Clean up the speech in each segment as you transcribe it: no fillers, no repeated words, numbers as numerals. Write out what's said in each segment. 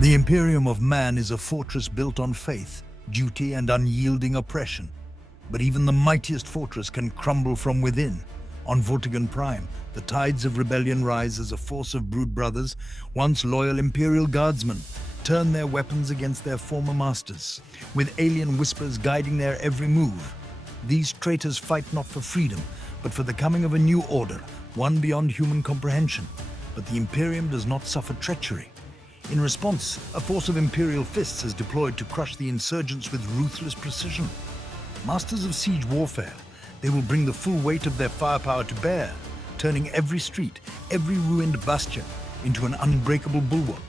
The Imperium of Man is a fortress built on faith, duty, and unyielding oppression. But even the mightiest fortress can crumble from within. On Vortigern Prime, the tides of rebellion rise as a force of brood brothers, once loyal Imperial guardsmen, turn their weapons against their former masters, with alien whispers guiding their every move. These traitors fight not for freedom, but for the coming of a new order, one beyond human comprehension. But the Imperium does not suffer treachery. In response, a force of Imperial Fists has deployed to crush the insurgents with ruthless precision. Masters of siege warfare, they will bring the full weight of their firepower to bear, turning every street, every ruined bastion, into an unbreakable bulwark.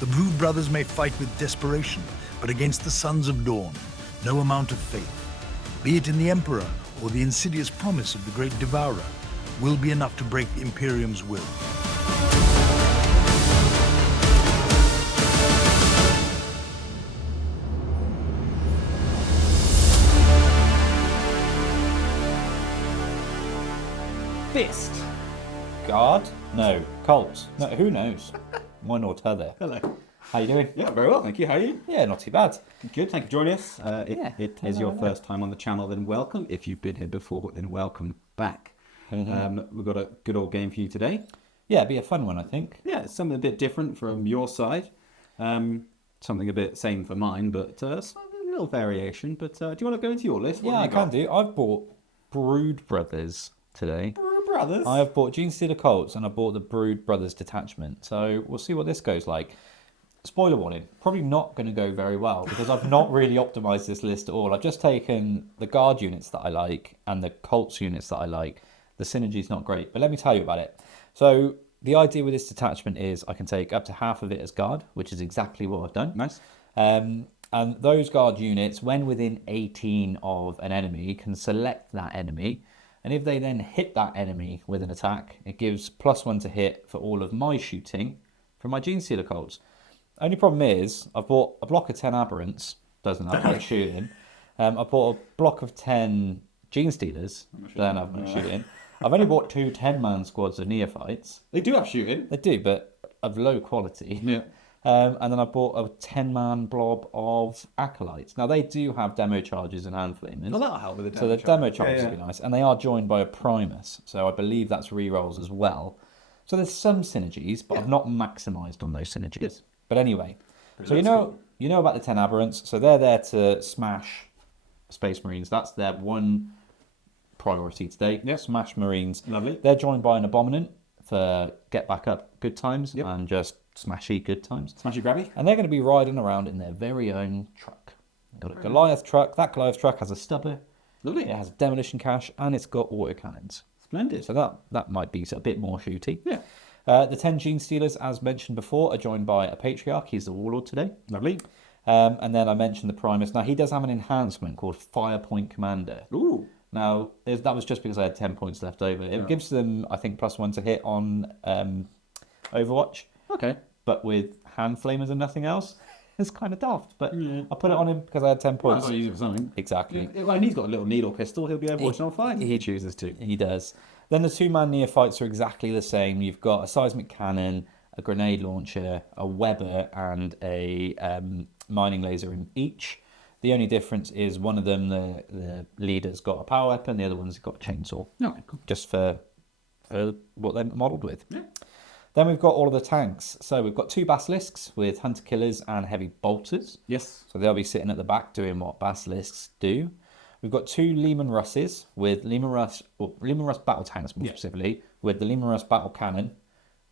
The Brood Brothers may fight with desperation, but against the Sons of Dawn, no amount of faith, be it in the Emperor or the insidious promise of the Great Devourer, will be enough to break the Imperium's will. Fist. Guard? No. Cults? No, who knows? One or t'other. Hello. How you doing? Yeah, very well, thank you. How are you? Yeah, not too bad. Good, thank you for joining us. It is your hello. first time on the channel, then welcome. If you've been here before, then welcome back. We've got a good old game for you today. Yeah, it'd be a fun one, I think. Yeah, it's something a bit different from your side. Something a bit same for mine, but a little variation. But do you want to go into your list? What Yeah, I have you can got? do. I've bought Brood Brothers today. Brothers. I have bought Genestealer Cults and I bought the Brood Brothers detachment. So we'll see what this goes like. Spoiler warning, probably not going to go very well because I've not really optimized this list at all. I've just taken the Guard units that I like and the Cults units that I like. The synergy's not great, but let me tell you about it. So the idea with this detachment is I can take up to half of it as Guard, which is exactly what I've done. Nice. And those Guard units, when within 18 of an enemy, can select that enemy. And if they then hit that enemy with an attack, it gives +1 to hit for all of my shooting from my Genestealer Cults. Only problem is, I've bought a block of 10 Aberrants, doesn't have much shooting. I bought a block of 10 Genestealers, don't have much shooting. I've only bought 2 10-man squads of Neophytes. They do have shooting. They do, but of low quality. Yeah. And then I bought a 10-man blob of Acolytes. Now, they do have demo charges and hand flamers. Well, that'll help with the demo So the charge. demo charges will be nice. And they are joined by a Primus. So I believe that's rerolls as well. So there's some synergies, but I've not maximised on those synergies. Yes. But anyway, But so that's you know about the 10 Aberrants. So they're there to smash Space Marines. That's their one priority today. Yep. Smash Marines. Lovely. They're joined by an Abominant for get back up good times Yep. and just smashy good times. Smashy grabby. And they're going to be riding around in their very own truck. Got a Goliath truck. That Goliath truck has a stubber. Lovely. It has a demolition cache and it's got autocannons. Splendid. So that might be a bit more shooty. Yeah. The 10 Genestealers, as mentioned before, are joined by a Patriarch. He's the Warlord today. Lovely. And then I mentioned the Primus. Now, he does have an enhancement called Fire Point Commander. Ooh. Now, that was just because I had 10 points left over. It gives them, I think, +1 to hit on Overwatch. Okay. But with hand flamers and nothing else, it's kind of daft. But I put it on him because I had 10 Well, points. I'll use it for something. Exactly. Yeah, well, and he's got a little needle pistol. He'll be Overwatching on fire. He chooses to. He does. Then the 2-man Neophytes are exactly the same. You've got a seismic cannon, a grenade launcher, a Weber, and a mining laser in each. The only difference is one of them, the leader's got a power weapon, the other one's got a chainsaw. Okay, cool. Just for what they're modelled with. Yeah. Then we've got all of the tanks. So we've got 2 Basilisks with Hunter Killers and Heavy Bolters. Yes. So they'll be sitting at the back doing what Basilisks do. We've got 2 Lehman Russes with Lehman Russ battle tanks more specifically, with the Lehman Russ battle cannon,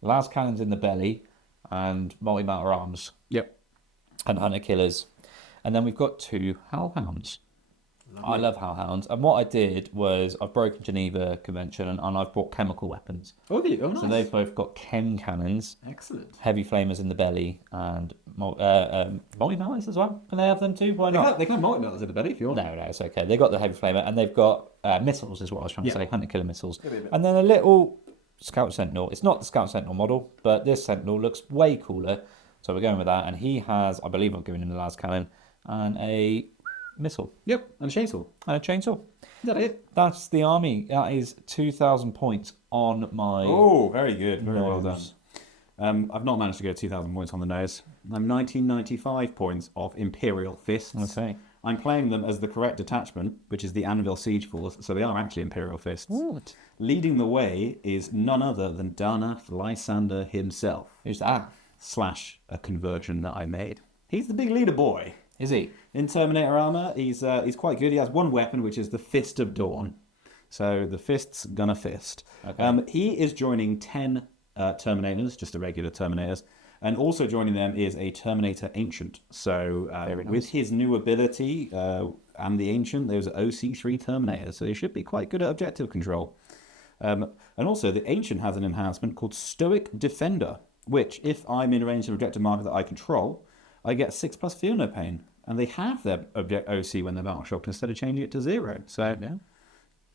las cannons in the belly, and multi-mounter arms Yep. and Hunter Killers. And then we've got 2 Hellhounds. I love Hellhounds. And what I did was I've broken Geneva Convention and I've brought chemical weapons. Oh, there you go. Nice. So they've both got chem cannons, Excellent. heavy flamers in the belly, and multi-mounters as well. Can they have them too? Why not? They can have multi-melters in the belly if you want. No, it's okay. They've got the heavy flamer and they've got missiles, is what I was trying to Yeah. say, Hunter Killer missiles. Yeah, yeah. And then a little Scout Sentinel. It's not the Scout Sentinel model, but this Sentinel looks way cooler. So we're going with that. And he has, I believe I'm giving him the last cannon, and a missile. Yep, and a chainsaw. And a chainsaw. Is that it? That's the army. That is 2,000 points on my Oh, very good. Very well done. nose. I've not managed to go 2,000 points on the nose. I'm 1995 points of Imperial Fists. Okay. I'm playing them as the correct detachment, which is the Anvil Siege Force, so they are actually Imperial Fists. What? Leading the way is none other than Darnath Lysander himself. Who's that? / a conversion that I made. He's the big leader boy. Is he? In Terminator armor, he's quite good. He has one weapon, which is the Fist of Dawn. So the fist's gonna fist. Okay. He is joining 10 Terminators, just the regular Terminators, and also joining them is a Terminator Ancient. So Very nice. with his new ability and the Ancient, there's an OC3 Terminator, so he should be quite good at objective control. And also, the Ancient has an enhancement called Stoic Defender, which, if I'm in range of objective marker that I control, I get 6+ Feel No Pain. And they have their object OC when they're battle shocked instead of changing it to 0. So, yeah,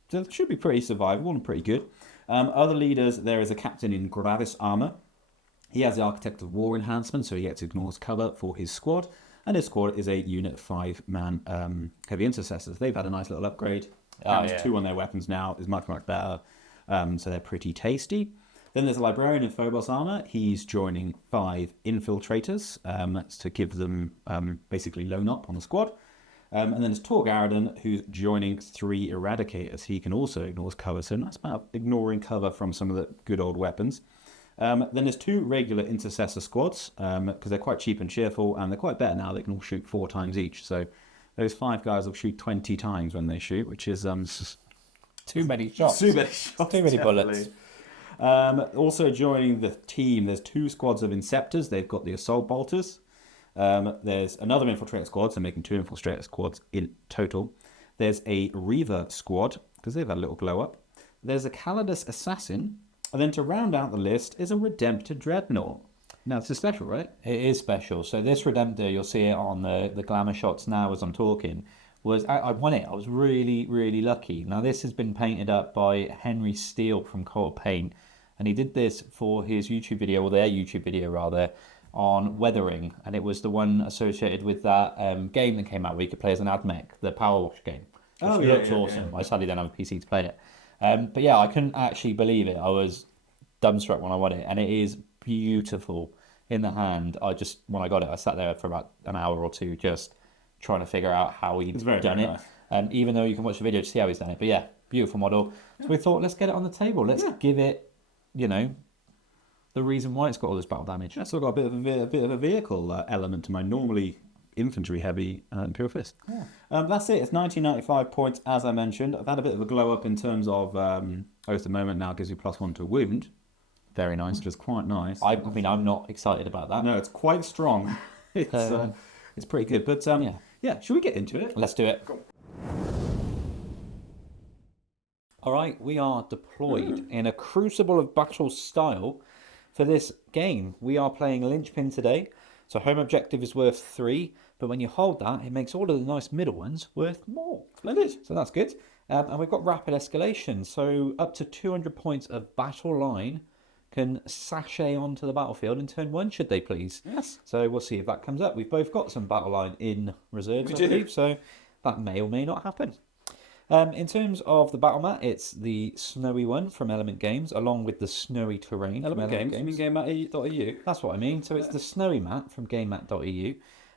so it should be pretty survivable and pretty good. Other leaders, there is a captain in Gravis armor. He has the Architect of War enhancement, so he gets ignores cover for his squad. And his squad is a unit of 5-man heavy intercessors. They've had a nice little upgrade. Rounds 2 on their weapons now is much, much better. So they're pretty tasty. Then there's a Librarian in Phobos armor. He's joining 5 infiltrators to give them basically lone up on the squad. And then there's Tor Garridan, who's joining 3 Eradicators. He can also ignore cover, so that's about ignoring cover from some of the good old weapons. Then there's 2 regular Intercessor squads, because they're quite cheap and cheerful, and they're quite better now. They can all shoot 4 times each. So those 5 guys will shoot 20 times when they shoot, which is Too many shots. too many shots. Too many bullets. Also joining the team, there's 2 squads of Inceptors. They've got the Assault Bolters. There's another Infiltrator squad, so making 2 Infiltrator squads in total. There's a Reaver squad, because they've had a little glow up. There's a Calidus Assassin. And then to round out the list is a Redemptor Dreadnought. Now, this is special, right? It is special. So this Redemptor, you'll see it on the glamour shots now as I'm talking, I won it. I was really, really lucky. Now, this has been painted up by Henry Steele from Cult Paint, and he did this for his YouTube video, or their YouTube video rather, on weathering, and it was the one associated with that game that came out where you could play as an AdMech, the Power Wash game. Which looks awesome. I sadly don't have a PC to play it. But yeah, I couldn't actually believe it. I was dumbstruck when I won it, and it is beautiful in the hand. When I got it, I sat there for about an hour or 2 just trying to figure out how he'd done it. Nice. Even though you can watch the video to see how he's done it. But yeah, beautiful model. So we thought, let's get it on the table. Let's give it, the reason why it's got all this battle damage. Yeah, so I've got a bit of a vehicle element to my normally infantry heavy Imperial Fist. Yeah. That's it. It's 1995 points, as I mentioned. I've had a bit of a glow up in terms of Oath of Moment now gives you +1 to wound. Very nice. Which is quite nice. I mean, I'm not excited about that. No, it's quite strong. It's pretty good. But yeah, should we get into it? Let's do it. Cool. All right, we are deployed in a Crucible of Battle style for this game. We are playing Linchpin today. So home objective is worth 3, but when you hold that, it makes all of the nice middle ones worth more. Splendid. So that's good. And we've got rapid escalation. So up to 200 points of battle line can sashay onto the battlefield in turn 1, should they please? Yes. So we'll see if that comes up. We've both got some battle line in reserves, I believe, so that may or may not happen. In terms of the battle mat, it's the snowy one from Element Games, along with the snowy terrain from Element Games. You mean GameMat.eu? That's what I mean. So it's the snowy mat from GameMat.eu,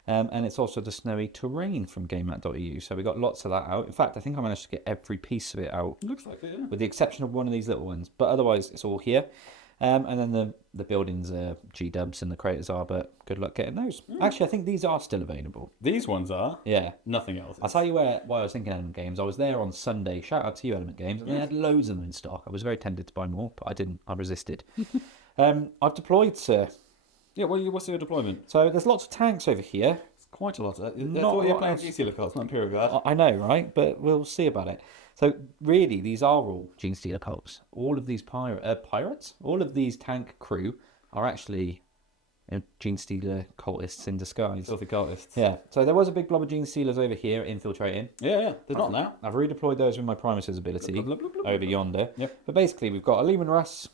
and it's also the snowy terrain from GameMat.eu. So we got lots of that out. In fact, I think I managed to get every piece of it out. Looks like it, yeah. With the exception of one of these little ones. But otherwise, it's all here. And then the buildings are G-dubs and the craters are, but good luck getting those. Actually, I think these are still available. These ones are? Yeah. Nothing else. I'll tell you why I was thinking Element Games. I was there on Sunday. Shout out to you, Element Games. And they had loads of them in stock. I was very tempted to buy more, but I didn't. I resisted. I've deployed, sir. Yeah, what's your deployment? So there's lots of tanks over here. It's quite a lot of that. Not you're playing Genestealer Cults, not Imperial Guard. I know, right? But we'll see about it. So really, these are all Genestealer Cults. All of these pirates, all of these tank crew are actually Genestealer cultists in disguise. Filthy cultists. Yeah. So there was a big blob of Genestealers over here infiltrating. Yeah. There's not now. I've redeployed those with my Primus's ability over yonder. Yep. But basically, we've got a Leman Russ,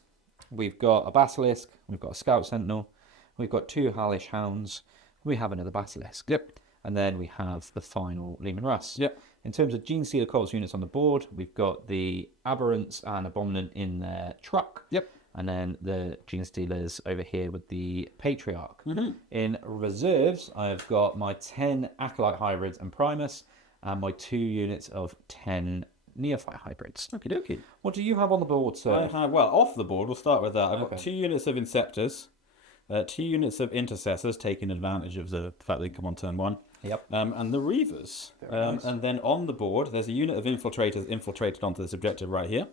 we've got a Basilisk, we've got a Scout Sentinel, we've got 2 Hallish Hounds, we have another Basilisk. Yep. And then we have the final Leman Russ. Yep. In terms of Genestealer Cults units on the board, we've got the Aberrants and Abominant in their truck. Yep. And then the Genestealers over here with the Patriarch. Mm-hmm. In reserves, I've got my 10 Acolyte Hybrids and Primus, and my 2 units of 10 Neophyte Hybrids. Okie dokie. What do you have on the board, sir? I have, well, off the board, we'll start with that. I've got Okay. 2 units of Inceptors, 2 units of Intercessors, taking advantage of the fact they come on turn 1. Yep. And the Reavers. Nice. And then on the board, there's a unit of Infiltrators infiltrated onto this objective right here.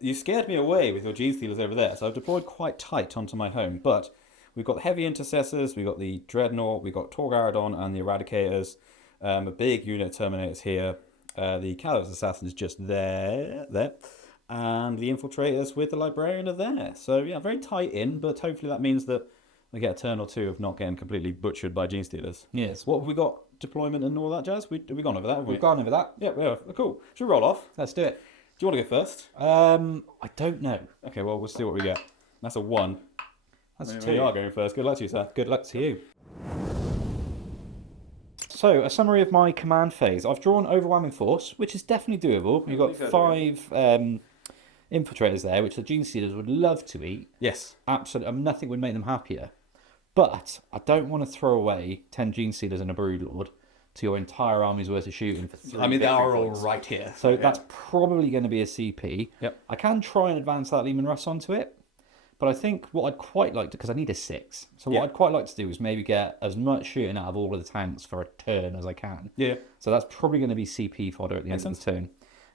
You scared me away with your Genestealers over there, so I've deployed quite tight onto my home. But we've got heavy Intercessors, we've got the Dreadnought, we've got Torgaradon and the Eradicators, a big unit of Terminators here, the Callous Assassins just there, and the Infiltrators with the Librarian are there. So yeah, very tight in, but hopefully that means that we get a turn or two of not getting completely butchered by Genestealers. Yes. What have we got? Deployment and all that jazz? Have we gone over that? Have we? We've gone over that. Yeah, we have. Cool. Should we roll off? Let's do it. Do you want to go first? I don't know. Okay, well, we'll see what we get. That's a 1. That's We 2. are going first. Good luck to you, sir. Good luck to you. So, a summary of my command phase. I've drawn Overwhelming Force, which is definitely doable. You've got 5 infiltrators there, which the Genestealers would love to eat. Yes. Absolutely, nothing would make them happier. But I don't want to throw away 10 Genestealers and a Broodlord to your entire army's worth of shooting for 3 I mean, they victory are all points. right here. So that's probably going to be a CP. Yep. I can try and advance that Lehman Russ onto it, but I think what I'd quite like to, because I need a 6. So what Yeah. I'd quite like to do is maybe get as much shooting out of all of the tanks for a turn as I can. Yeah. So that's probably going to be CP fodder at the end of the turn.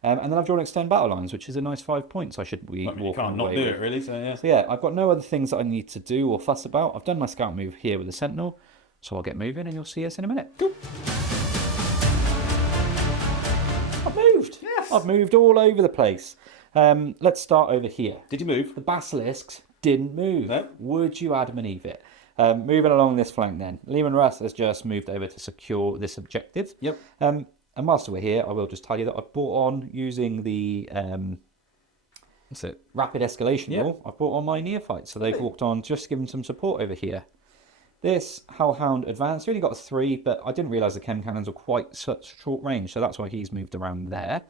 And then I've drawn Extend Battle Lines, which is a nice 5 points I should be I mean, you walking can't not away do with. it, really. So, yeah. So yeah, I've got no other things that I need to do or fuss about. I've done my scout move here with the Sentinel, so I'll get moving and you'll see us in a minute. Cool. I've moved. Yes. I've moved all over the place. Let's start over here. Did you move? The Basilisks didn't move. No. Would you Adam and Eve it? Moving along this flank then. Lehman Russ has just moved over to secure this objective. Yep. And whilst we're here, I will just tell you that I've brought on, using the That's it. rapid escalation Yep. rule, I've brought on my neophytes. So they've walked on, just giving some support over here. This Hellhound advanced, only got a 3, but I didn't realise the chem cannons were quite such short range, so that's why he's moved around there.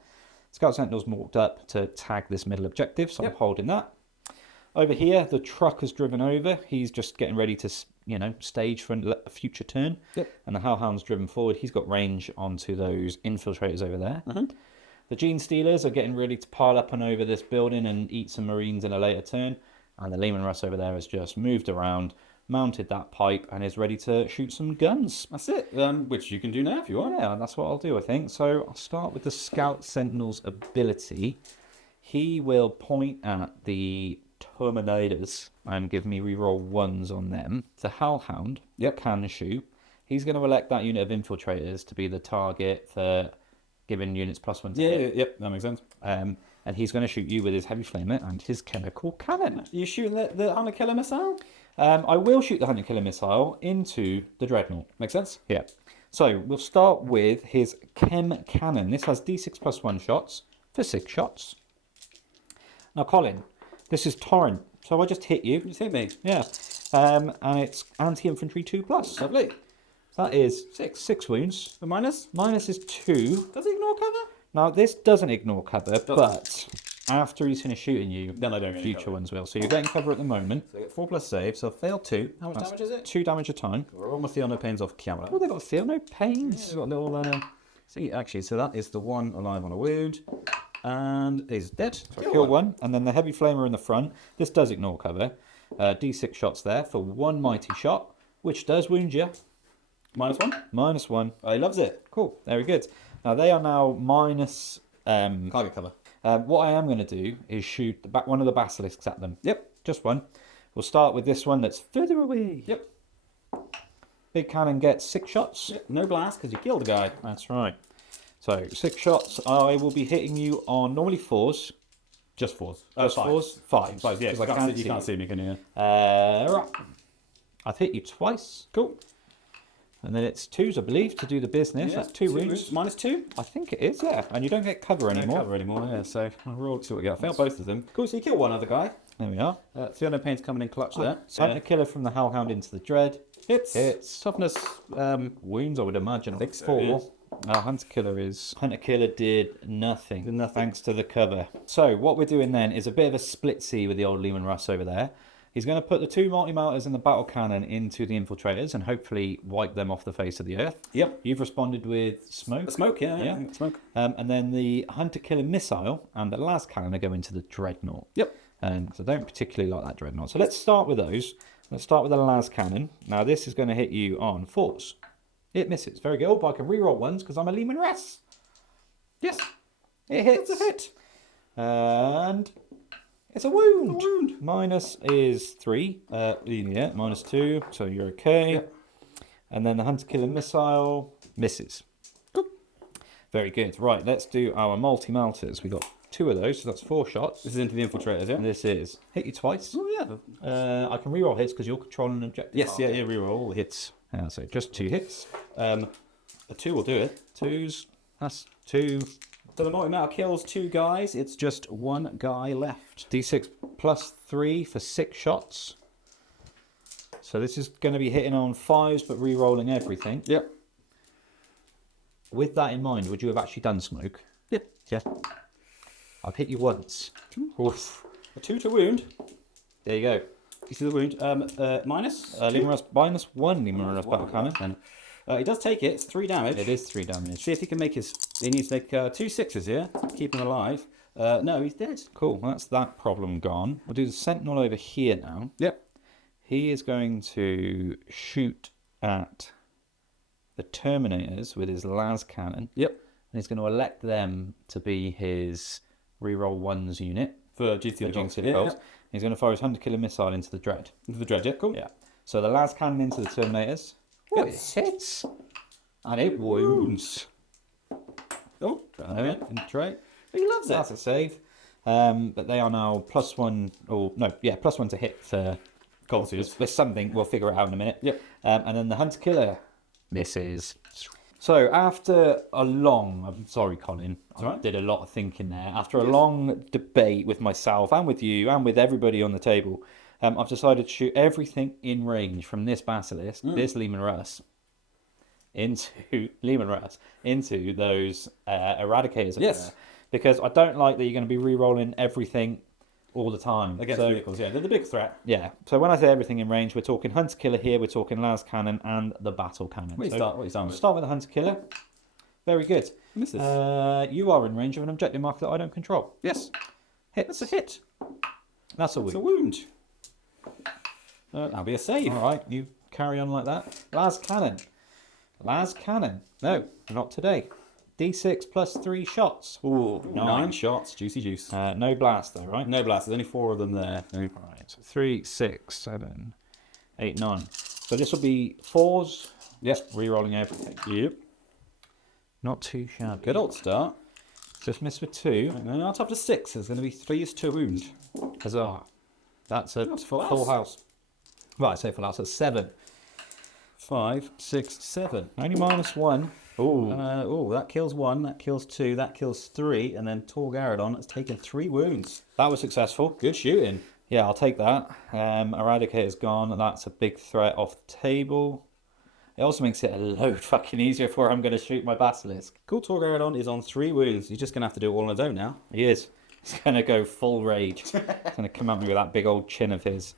Scout Sentinel's walked up to tag this middle objective, so I'm holding that. Over here, the truck has driven over. He's just getting ready to, stage for a future turn. Yep. And the Hellhound's driven forward. He's got range onto those infiltrators over there. The Genestealers are getting ready to pile up and over this building and eat some Marines in a later turn. And the Lehman Russ over there has just moved around, mounted that pipe, and is ready to shoot some guns. That's it. Which you can do now if you want. Yeah, that's what I'll do, I think. So I'll start with the Scout Sentinel's ability. He will point at the Terminators and give me reroll 1s on them. The Hellhound can shoot. He's going to elect that unit of infiltrators to be the target for giving units +1 to hit. Yep, that makes sense. And he's going to shoot you with his heavy flamer and his chemical cannon. Are you shooting the Hunter Killer missile? I will shoot the Hunter Killer missile into the Dreadnought. Makes sense. Yeah. So we'll start with his chem cannon. This has D6 +1 shots for 6 shots. Now, Colin, this is Torrent. So I just hit you. You just hit me. Yeah. And it's anti-infantry 2+. Lovely. That is 6 wounds. The minus? Minus is 2. Does it ignore cover? Now, this doesn't ignore cover, but after he's finished shooting you, Then I don't get any future cover. ones will. So you're getting cover at the moment. So I get 4+ save, so fail 2. How much damage is it? 2 damage a time. We're almost feel no pains off camera. Oh, they've got feel no pains. We've got a little, see, actually, so that is the 1 alive on a wound. And he's dead. So Kill one, and then the heavy flamer in the front. This does ignore cover. D6 shots there for 1 mighty shot, which does wound you. -1. -1. Oh, he loves it. Cool, very good. Now they are now minus. Can't get cover. What I am going to do is shoot one of the basilisks at them. Yep. Just one. We'll start with this one that's further away. Yep. Big cannon gets 6 shots. Yep. No blast because you killed the guy. That's right. So 6 shots. I will be hitting you on normally 4s. Just 4s. Just 4s. 5s. 5s, yeah. 'cause I I can't can't see, you see can't see me, can you? Right. I've hit you twice. Cool. And then it's 2s, I believe, to do the business. Yeah, That's 2 wounds. -2. I think it is, yeah. And you don't get cover Don't anymore. cover anymore, yeah. So I'll roll to see what we get. I failed both of them. Cool, so you kill one other guy. There we are. Feel no pain's coming in clutch there. Sent the killer from the Hellhound into the Dread. Hits. Hits. Toughness. Wounds, I would imagine. think Big so, 4. yeah. Our Hunter Killer is... Hunter Killer did nothing. Thanks to the cover. So what we're doing then is a bit of a split-see with the old Leman Russ over there. He's going to put the 2 multi-melters and the battle cannon into the infiltrators and hopefully wipe them off the face of the earth. Yep. You've responded with smoke. Smoke, yeah. Smoke. And then the Hunter Killer missile and the last cannon are going to the Dreadnought. Yep. And so I don't particularly like that Dreadnought. So let's start with those. Let's start with the last cannon. Now this is going to hit you on force. It misses. Very good. Oh, but I can reroll ones because I'm a Leman Russ. Yes. It hits. It's a hit. And it's a wound. Minus is 3. Yeah, minus 2. So you're okay. Yep. And then the Hunter Killer missile misses. Cool. Very good. Right, let's do our multi-melters. We got 2 of those, so that's 4 shots. This is into the infiltrators, yeah? And this is hit you twice. Oh, yeah. I can reroll hits because you're controlling an objective. Yes, yeah, reroll all the hits. So just 2 hits. A 2 will do it. 2s. That's 2. So the multi-metal kills 2 guys. It's just 1 guy left. D6 plus 3 for 6 shots. So this is going to be hitting on 5s but re-rolling everything. Yep. With that in mind, would you have actually done smoke? Yep. Yeah. I've hit you once. Oof. A 2 to wound. There you go. You see the wound. Minus? Leman Russ minus 1 Leman Russ battle cannon. And he does take it. It's 3 damage. It is 3 damage. See if he can make his... He needs to make 2 6s here. Keep him alive. No, he's dead. Cool. Well, that's that problem gone. We'll do the Sentinel over here now. Yep. He is going to shoot at the Terminators with his las cannon. Yep. And he's going to elect them to be his reroll 1s unit. For Genestealer Cults. Genestealer Cults. He's going to fire his Hunter Killer missile into the Dread. Into the Dread, yeah, cool. Yeah. So the las cannon into the Terminators. Yep. It hits. And it wounds. Oh, In tray. he loves it. That's a save. But they are now +1, or no, yeah, +1 to hit for Cults. There's something, we'll figure it out in a minute. Yep. And then the Hunter Killer misses. So after a long, I'm sorry, Colin, I did a lot of thinking there. After a long debate with myself and with you and with everybody on the table, I've decided to shoot everything in range from this Basilisk, this Leman Russ, into those Eradicators. Yes. There. Because I don't like that you're going to be re-rolling everything all the time. Against vehicles, yeah. They're the big threat. Yeah. So when I say everything in range, we're talking Hunter Killer here, we're talking las cannon and the battle cannon. What are you starting with? Start with the Hunter Killer. Very good. Misses. You are in range of an objective marker that I don't control. Yes. Hit. That's a hit. That's a wound. It's a wound. That'll be a save. All right, you carry on like that. Las cannon. Las cannon. No, not today. D6 plus 3 shots. Ooh, 9. 9 shots. Juicy juice. No blast though, right? No blast. There's only 4 of them there. Right. 3, 6, 7, 8, 9. So this will be 4s. Yes. Re-rolling everything. Yep. Not too shabby. Good old start. Just missed with 2. And then on top of 6, there's going to be 3s to wound. Huzzah. That's a That's full full house. house. Right, I say full house. That's 7. 5, 6, 7. Only -1. Oh, that kills 1, that kills 2, that kills 3, and then Torgaradon has taken 3 wounds. That was successful. Good shooting. Yeah, I'll take that. Eradicator's gone. That's a big threat off the table. It also makes it a load fucking easier for I'm going to shoot my Basilisk. Cool Torgaradon is on 3 wounds. He's just going to have to do it all on his own now. He is. He's going to go full rage. He's going to come at me with that big old chin of his.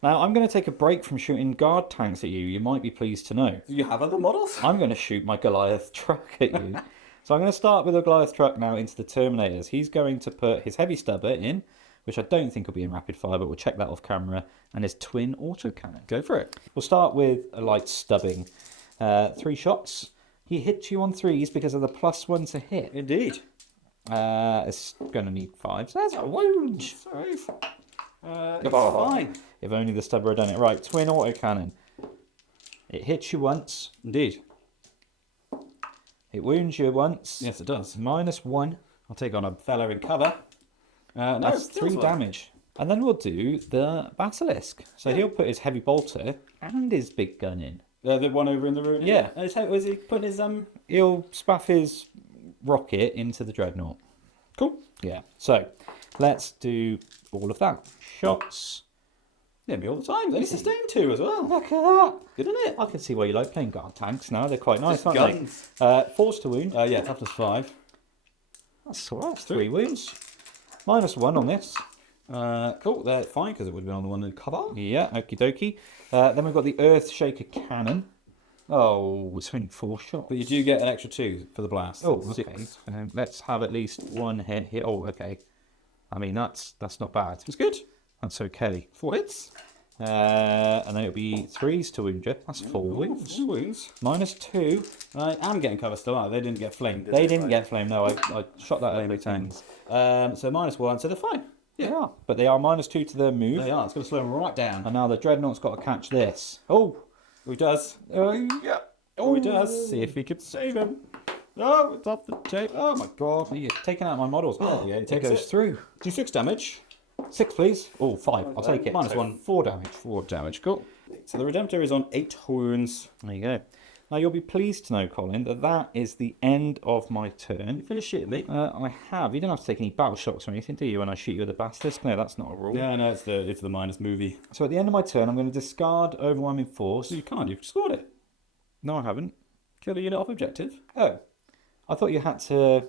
Now, I'm going to take a break from shooting guard tanks at you. You might be pleased to know. Do you have other models? I'm going to shoot my Goliath truck at you. So I'm going to start with the Goliath truck now into the Terminators. He's going to put his heavy stubber in, which I don't think will be in rapid fire, but we'll check that off camera, and his twin autocannon. Go for it. We'll start with a light stubbing. 3 shots. He hits you on 3s because of the +1 to hit. Indeed. It's going to need 5s. That's a wound. Save. It's fine. If only the stubber had done it. Right, twin autocannon. It hits you once. Indeed. It wounds you once. Yes, it does. -1. I'll take on a fella in cover. No, That's it 3 kills one. damage. And then we'll do the Basilisk. So he'll put his heavy bolter and his big gun in. The one over in the room. Yeah. Was he putting his He'll spaff his rocket into the Dreadnought. Cool. Yeah. So let's do all of that. Shots. Hit me all the time. They sustain 2 as well. Look at that. Good, isn't it? I can see why you like playing guard tanks now. They're quite nice, Just aren't guns. they? Force to wound. Yeah, toughness 5. That's all right. 3 wounds. -1 on this. Cool. They're fine because it would have been on the one in cover. Yeah, okie dokie. Then we've got the Earth Shaker Cannon. Oh, it's only 4 shots. But you do get an extra 2 for the blast. Oh, Six. okay. Let's have at least 1 hit here. Oh, okay. I mean, that's not bad. It's good. That's okay. 4 hits. And then it'll be 3s to wound you. That's 4 wounds. 4 wounds. -2. I am getting cover still, aren't they? They didn't get flamed. They didn't get flamed. No, I shot that Flame every time. tanks. So -1, so they're fine. Yeah, but they are -2 to their move. They are. It's going to slow them right down. And now the Dreadnought's got to catch this. Oh, He does. yeah. Oh, he does. See if he could save him. Oh, it's off the tape. Oh my god. You're taking out my models. Oh, yeah, he it takes goes it. through. Do 6 damage. 6, please. Oh, 5. I'll take it. -1. 4 damage. 4 damage. Cool. So the Redemptor is on 8 wounds. There you go. Now you'll be pleased to know, Colin, that is the end of my turn. You finished shooting me. I have. You don't have to take any battle shocks or anything, do you, when I shoot you with a basilisk? No, that's not a rule. Yeah, no, it's the minus movie. So at the end of my turn, I'm going to discard Overwhelming Force. You can't. You've scored it. No, I haven't. Kill a unit off objective. Oh. I thought you had to...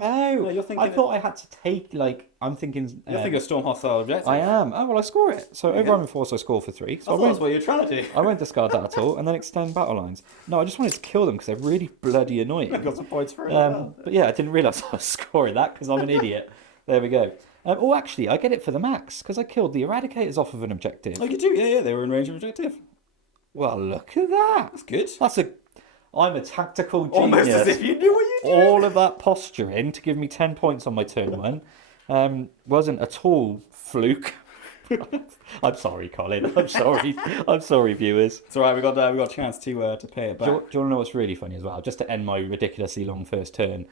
Oh, No, you're thinking I thought I had to take, like, I'm thinking... You're thinking of storm hostile objective. I am. Oh, well, I score it. So Overwhelming Force, I score for 3. So I thought that's what you're trying to do. I won't discard that at all, and then extend battle lines. No, I just wanted to kill them because they're really bloody annoying. I got some points for it. But yeah, I didn't realise I was scoring that because I'm an idiot. There we go. Oh, actually, I get it for the max because I killed the Eradicators off of an objective. Oh, you do? Yeah, they were in range of objective. Well, look at that. That's good. I'm a tactical genius. Almost as if you knew what you did. All of that posturing to give me 10 points on my turn one wasn't at all fluke. I'm sorry, Colin. I'm sorry. I'm sorry, viewers. It's all right. We got a chance to pay it back. Do you want to know what's really funny as well? Just to end my ridiculously long first turn.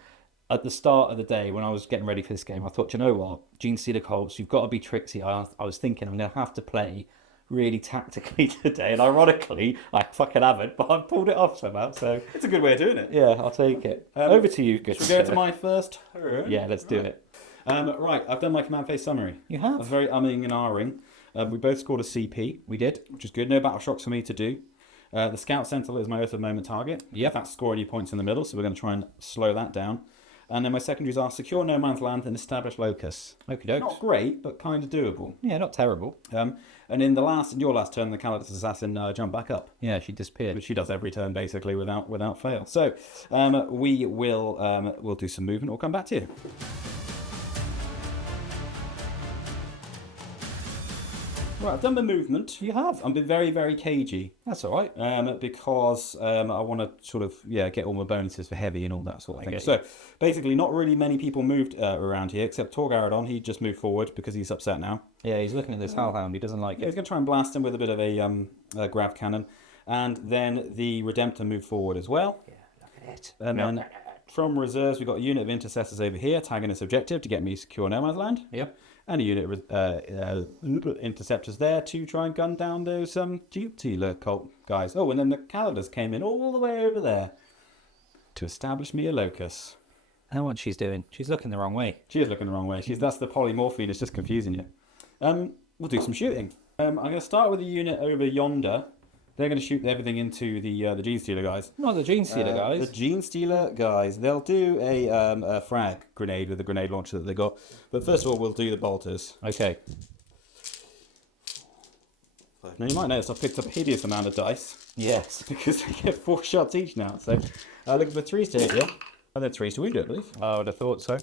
At the start of the day, when I was getting ready for this game, I thought, do you know what? Genestealer Cults, you've got to be tricksy. I was thinking I'm going to have to play really tactically today, and ironically, I fucking haven't, but I've pulled it off somehow, so... It's a good way of doing it. Yeah, I'll take it. Over to you, good Should we go to my first turn? Yeah, let's do it. Right, I've done my command phase summary. You have? I was very umming and ahhing. We both scored a CP. We did. Which is good. No battle shocks for me to do. The Scout Sentinel is my Earth of Moment target. Yep. That's scoring any points in the middle, so we're going to try and slow that down. And then my secondaries are secure no man's land and establish locus. Okie dokes. Not great, but kind of doable. Yeah, not terrible. And in your last turn, the Calidus Assassin jumped back up. Yeah, she disappeared. Which she does every turn basically without fail. So we will we'll do some movement. We'll come back to you. Right, I've done the movement. You have. I've been very, very cagey. That's all right. Because I want to sort of get all my bonuses for heavy and all that sort of thing. Okay. So basically, not really many people moved around here except Torgaradon. He just moved forward because he's upset now. Yeah, he's looking at this hellhound. He doesn't like Yeah, he's it. going to try and blast him with a bit of a grav cannon, and then the Redemptor moved forward as well. Yeah, look at it. And then from reserves, we've got a unit of intercessors over here tagging this objective to get me secure no man's land. Yep. And a unit of interceptors there to try and gun down those Genestealer Cult guys. Oh, and then the Calidus came in all the way over there to establish me a locus. I know what she's doing. She's looking the wrong way. She is looking the wrong way. That's the polymorphine. It's just confusing you. We'll do some shooting. I'm going to start with a unit over yonder. They're going to shoot everything into the Genestealer guys. Not the Genestealer guys. The Genestealer guys. They'll do a frag grenade with the grenade launcher that they got. But first of all, we'll do the bolters. Okay. Now you might notice I've picked up a hideous amount of dice. Yes. Because they get 4 shots each now. So looking for 3s to hit you. And then 3s to wound you, I believe. I would have thought so.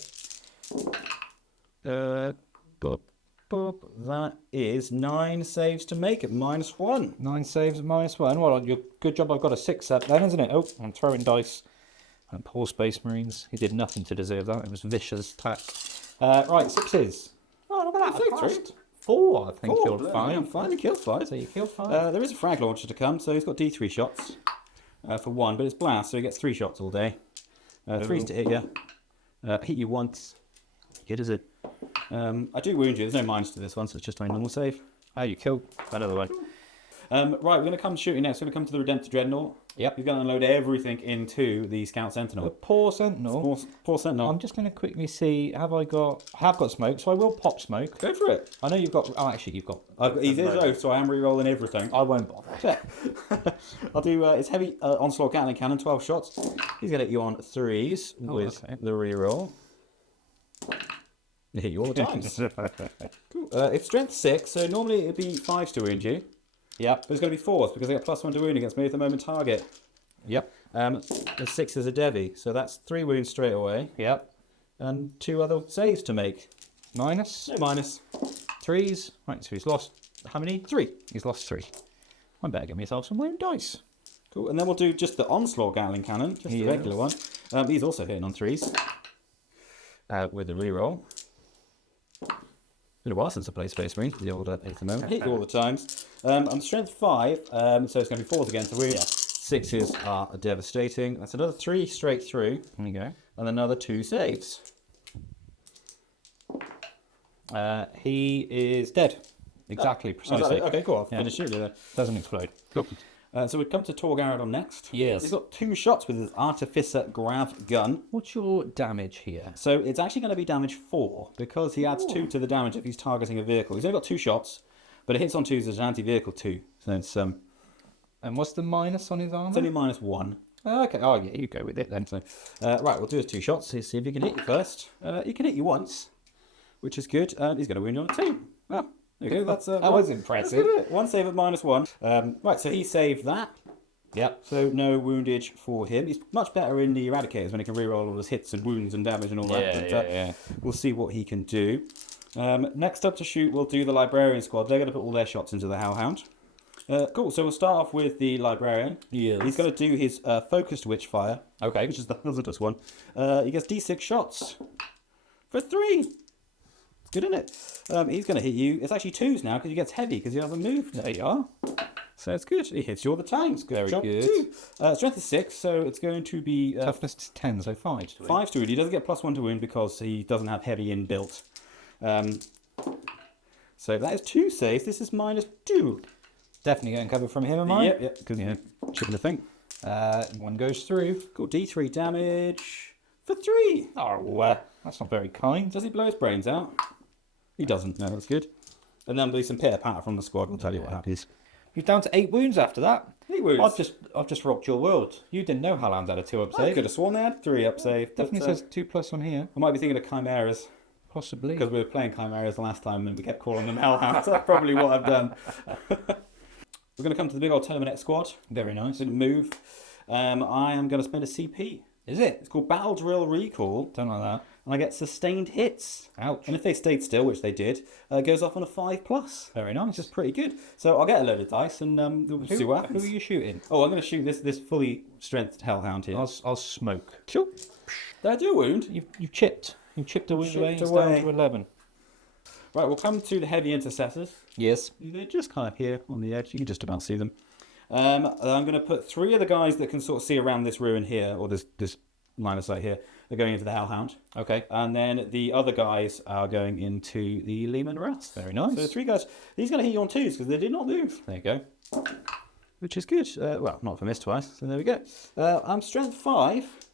That is 9 saves to make at -1. 9 saves at -1. Well, good job I've got a 6 up then, isn't it? Oh, I'm throwing dice. And poor Space Marines. He did nothing to deserve that. It was vicious attack. Right, 6s. Oh, look at that. Saved I three. passed 4, I think, 4, killed 5. Finally killed 5. So you killed 5. There is a frag launcher to come, so he's got D3 shots for 1, but it's blast, so he gets 3 shots all day. 3s to hit you. Hit you once. Good as it. I do wound you. There's no minus to this one, so it's just my normal save. Oh, you killed another one. Right, we're going to come shooting next. We're going to come to the Redemptor Dreadnought. Yep. He's going to unload everything into the Scout Sentinel. The poor Sentinel. Poor Sentinel. I'm just going to quickly see. I have got smoke, so I will pop smoke. Go for it. I know you've got. Oh, actually, you've got. He's low, so I am re-rolling everything. I won't bother. I'll do. It's heavy onslaught Gatling cannon, 12 shots. He's going to hit you on 3s with the re-roll. They hit you all the time. Cool. It's strength 6, so normally it'd be 5s to wound you. Yep. But it's going to be 4s because they got +1 to wound against me at the moment target. Yep. The 6 is a Devi, so that's 3 wounds straight away. Yep. And 2 other saves to make. Minus. No minus. 3s. Right, so he's lost how many? 3. He's lost 3. I better get myself some wound dice. Cool. And then we'll do just the onslaught Gatling cannon, just the regular one. He's also hitting on 3s. With the reroll. Been a while since I played Space Marine, the old HMO. I hit you all the times. I'm strength 5, so it's going to be 4s again. So we 6s are devastating. That's another 3 straight through. There you go. And another 2 saves. He is dead. Exactly, precisely. Okay, cool. I'll finish shooting there. Doesn't explode. Cool. So we come to Torgaradon next. Yes. He's got 2 shots with his Artificer Grav gun. What's your damage here? So it's actually going to be damage 4 because he adds 2 to the damage if he's targeting a vehicle. He's only got 2 shots, but it hits on 2s as an anti-vehicle 2. So it's And what's the minus on his armor? it's only -1. Okay. Oh yeah, you go with it then. So right, we'll do his 2 shots. See if he can hit you first. He can hit you once, which is good. He's going to wound you on a 2. Well, there you go. That's that was impressive. That's 1 save at -1. Right, so he saved that. Yep. So no woundage for him. He's much better in the Eradicators when he can reroll all his hits and wounds and damage and all that. Yeah. We'll see what he can do. Next up to shoot, we'll do the Librarian squad. They're going to put all their shots into the Hellhound. Cool, so we'll start off with the Librarian. Yes. He's going to do his Focused Witchfire, Okay. which is the hazardous one. He gets D6 shots for 3. It's good, isn't it? He's going to hit you. It's actually 2s now because he gets heavy because you haven't moved. There you are. So it's good. He hits you all the times. Very job, good. 2. Strength is 6, so it's going to be Toughness is 10, so 5. 5 to wound. He doesn't get +1 to wound because he doesn't have heavy inbuilt. So that is 2 saves. This is -2. Definitely getting cover from him, am I? Yep. Because chipping the thing. 1 goes through. Cool. D3 damage for 3. Oh, that's not very kind. Does he blow his brains out? He doesn't. No, that's good. And then there'll be some pitter patter from the squad. We'll tell you what happens. You're down to 8 wounds after that. 8 wounds. I've just rocked your world. You didn't know Hellhound had a 2-up I save. could have sworn they had 3 up save. Definitely says 2+ on here. I might be thinking of Chimeras. Possibly. Because we were playing Chimeras last time and we kept calling them Hellhounds. That's probably what I've done. We're going to come to the big old Terminate squad. Very nice. Didn't move. I am going to spend a CP. Is it? It's called Battle Drill Recall. Don't like that. And I get sustained hits. Ouch. And if they stayed still, which they did, it goes off on a 5+. Very nice. Which is pretty good. So I'll get a load of dice and we'll see what happens. Who are you shooting? Oh, I'm going to shoot this fully strength Hellhound here. I'll smoke. Sure. Did I do a wound? You chipped. You chipped a wound away. Chipped It's away. down to 11. Right, we'll come to the Heavy Intercessors. Yes. They're just kind of here on the edge. You can just about see them. I'm going to put 3 of the guys that can sort of see around this ruin here, or this line of sight here. They're going into the Hellhound. Okay. And then the other guys are going into the Lehman Russ. Very nice. So the 3 guys, these are going to hit you on 2s because they did not move. There you go. Which is good. Well, not for miss twice. So there we go. I'm strength 5.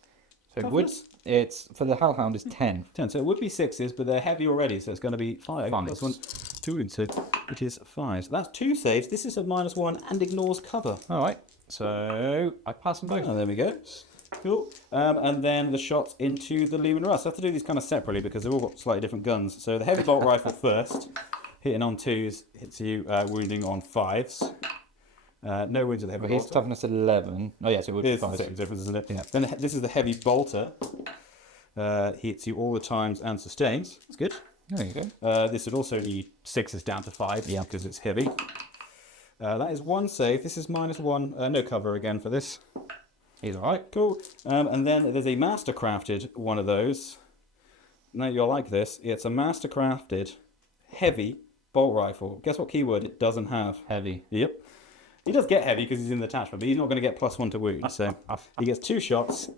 So Toughness? it's for the Hellhound is 10. 10. So it would be 6s, but they're heavy already. So it's going to be 5. Fine. Plus 1, 2 into, which is 5. So that's 2 saves. This is a -1 and ignores cover. All right. So I pass them both. Oh, there we go. Cool. And then the shots into the Lehman Russ. I have to do these kind of separately because they've all got slightly different guns. So the heavy bolt rifle first, hitting on 2s, hits you, wounding on 5s. No wounds with the heavy But his bolter. toughness 11. Oh yes, it would be Here's the 5. same difference, isn't it? Yeah. Then this is the heavy bolter. He hits you all the times and sustains. That's good. There you go. This would also need 6s down to 5 because it's heavy. That is 1 save. This is -1. No cover again for this. He's all right. Cool. And then there's a master-crafted one of those. Now you'll like this. It's a master-crafted heavy bolt rifle. Guess what keyword it doesn't have? Heavy. Yep. He does get heavy because he's in the attachment, but he's not going to get +1 to wound. So he gets 2 shots.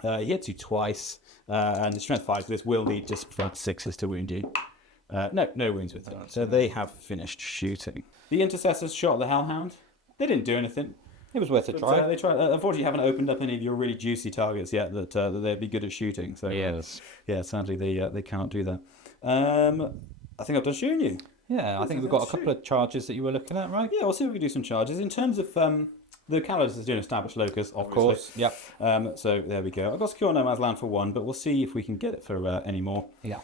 He hits you twice. And his strength 5, so this will need just 6s to wound you. No wounds with them. So they have finished shooting. The intercessors shot the Hellhound. They didn't do anything. It was worth a try. They tried. Unfortunately, you haven't opened up any of your really juicy targets yet that they'd be good at shooting. So Yes. yeah, sadly they can't do that. I think I've done shooting you. Yeah, I think we've got a couple of charges that you were looking at, right? Yeah, we'll see if we can do some charges. In terms of the Calidus is doing established locus, Of course. Yep. So there we go. I've got secure no man's land for one, but we'll see if we can get it for any more. Yeah.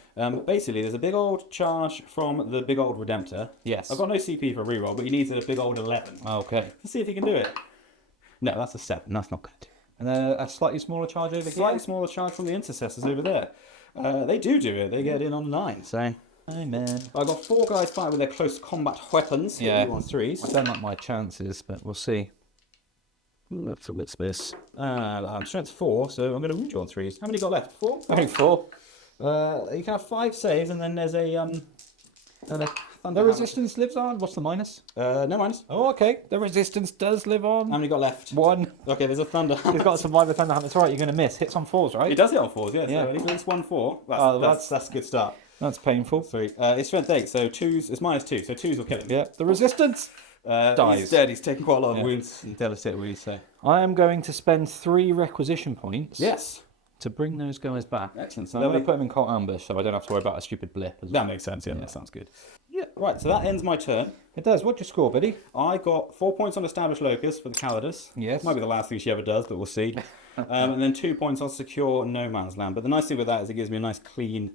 Basically, there's a big old charge from the big old Redemptor. Yes. I've got no CP for reroll, but he needs a big old 11. Okay. Let's see if he can do it. No, that's a 7. That's not good. And a slightly smaller charge over Slightly here. smaller charge from the intercessors over there. They do it. They get in on 9. So. Amen. I've got 4 guys fighting with their close combat weapons. Yeah. On 3s. I don't like my chances, but we'll see. That's a bit space. I'm strength 4, so I'm going to wound you on 3s. How many got left? 4? Only 4. You can have 5 saves, and then there's a The resistance lives on. What's the minus? No minus. Oh, okay. The resistance does live on. How many got left? 1. Okay, there's a thunder. He's got to survive the thunder. It's all right. You're going to miss. Hits on 4s, right? He does hit on 4s, yeah. Yeah. So at least 1 4. That's a good start. That's painful. 3. It's strength 8, so 2s. It's -2, so 2s will kill him. Yeah. The resistance dies. He's dead. He's taken quite a lot of Yeah. wounds. Devastated wounds. So I am going to spend 3 requisition points. yes, To bring those guys back. excellent. So then we put them in cult ambush, so I don't have to worry about a stupid blip. As well. That makes sense. Yeah, that sounds good. Yeah. Right. So that ends my turn. It does. What'd you score, Biddy? I got 4 points on established locus for the Calidus. Yes. Might be the last thing she ever does, but we'll see. And then 2 points on secure no man's land. But the nice thing with that is it gives me a nice clean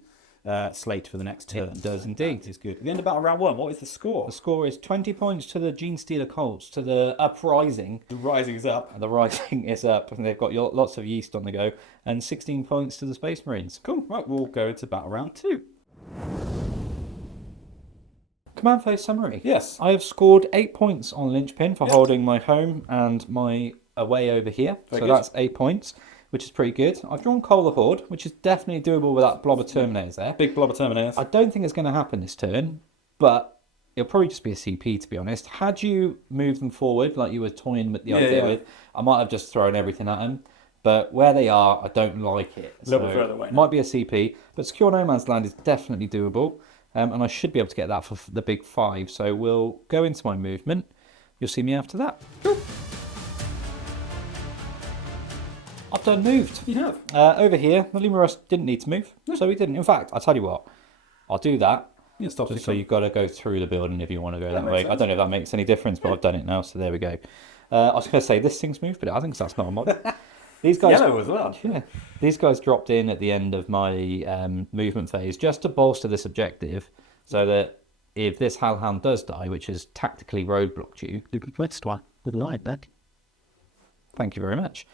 slate for the next turn. It does indeed. It's good. At the end of battle round 1, what is the score? The score is 20 points to the Genestealer Cults, to the uprising. The rising's up. The rising is up, and they've got lots of yeast on the go, and 16 points to the Space Marines. Cool. Right, we'll go into battle round 2. Command phase summary. Yes. I have scored 8 points on Linchpin for holding my home and my away over here. Very so good. that's 8 points, which is pretty good. I've drawn Cole the Horde, which is definitely doable with that blob of Terminators there. Big blob of Terminators. I don't think it's going to happen this turn, but it'll probably just be a CP, to be honest. Had you moved them forward, like you were toying with the idea with, I might have just thrown everything at them. But where they are, I don't like it. A little bit further away now. Might be a CP, but Secure No Man's Land is definitely doable. And I should be able to get that for the big 5. So we'll go into my movement. You'll see me after that. I've done moved. You have. Over here, the Lumerus didn't need to move. So we didn't. In fact, I'll tell you what. I'll do that. Yeah, stop. Just so you've got to go through the building if you want to go that makes way. sense. I don't know if that makes any difference, but I've done it now, so there we go. I was going to say this thing's moved, but I think that's not a mod. These guys, Yellow as well. yeah, these guys dropped in at the end of my movement phase just to bolster this objective, so that if this Hellhound does die, which has tactically roadblocked you, thank you very much.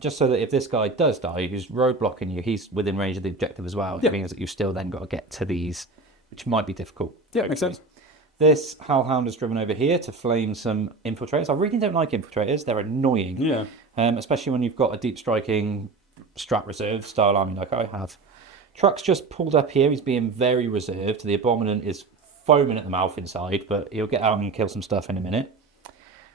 Just so that if this guy does die, who's roadblocking you, he's within range of the objective as well. Yeah. It means that you've still then got to get to these, which might be difficult. Yeah, makes sense. This Hellhound is driven over here to flame some infiltrators. I really don't like infiltrators. They're annoying. Yeah. Especially when you've got a deep striking strat reserve style army like I have. Truck's just pulled up here. He's being very reserved. The Abominant is foaming at the mouth inside, but he'll get out and kill some stuff in a minute.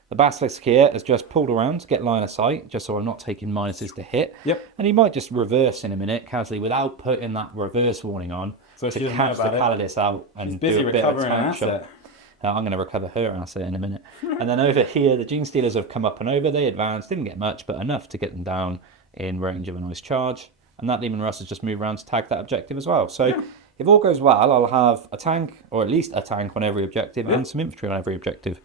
The Basilisk here has just pulled around to get line of sight, just so I'm not taking minuses to hit. Yep. And he might just reverse in a minute, casually, without putting that reverse warning on, So she to doesn't know catch the about it. Calidus out and He's busy do a bit of a recovering an tank shot. asset. I'm going to recover her asset in a minute. And then over here, the Genestealers have come up and over. They advanced, didn't get much, but enough to get them down in range of a nice charge. And that Leman Russ has just moved around to tag that objective as well. So if all goes well, I'll have a tank, or at least a tank on every objective, and some infantry on every objective.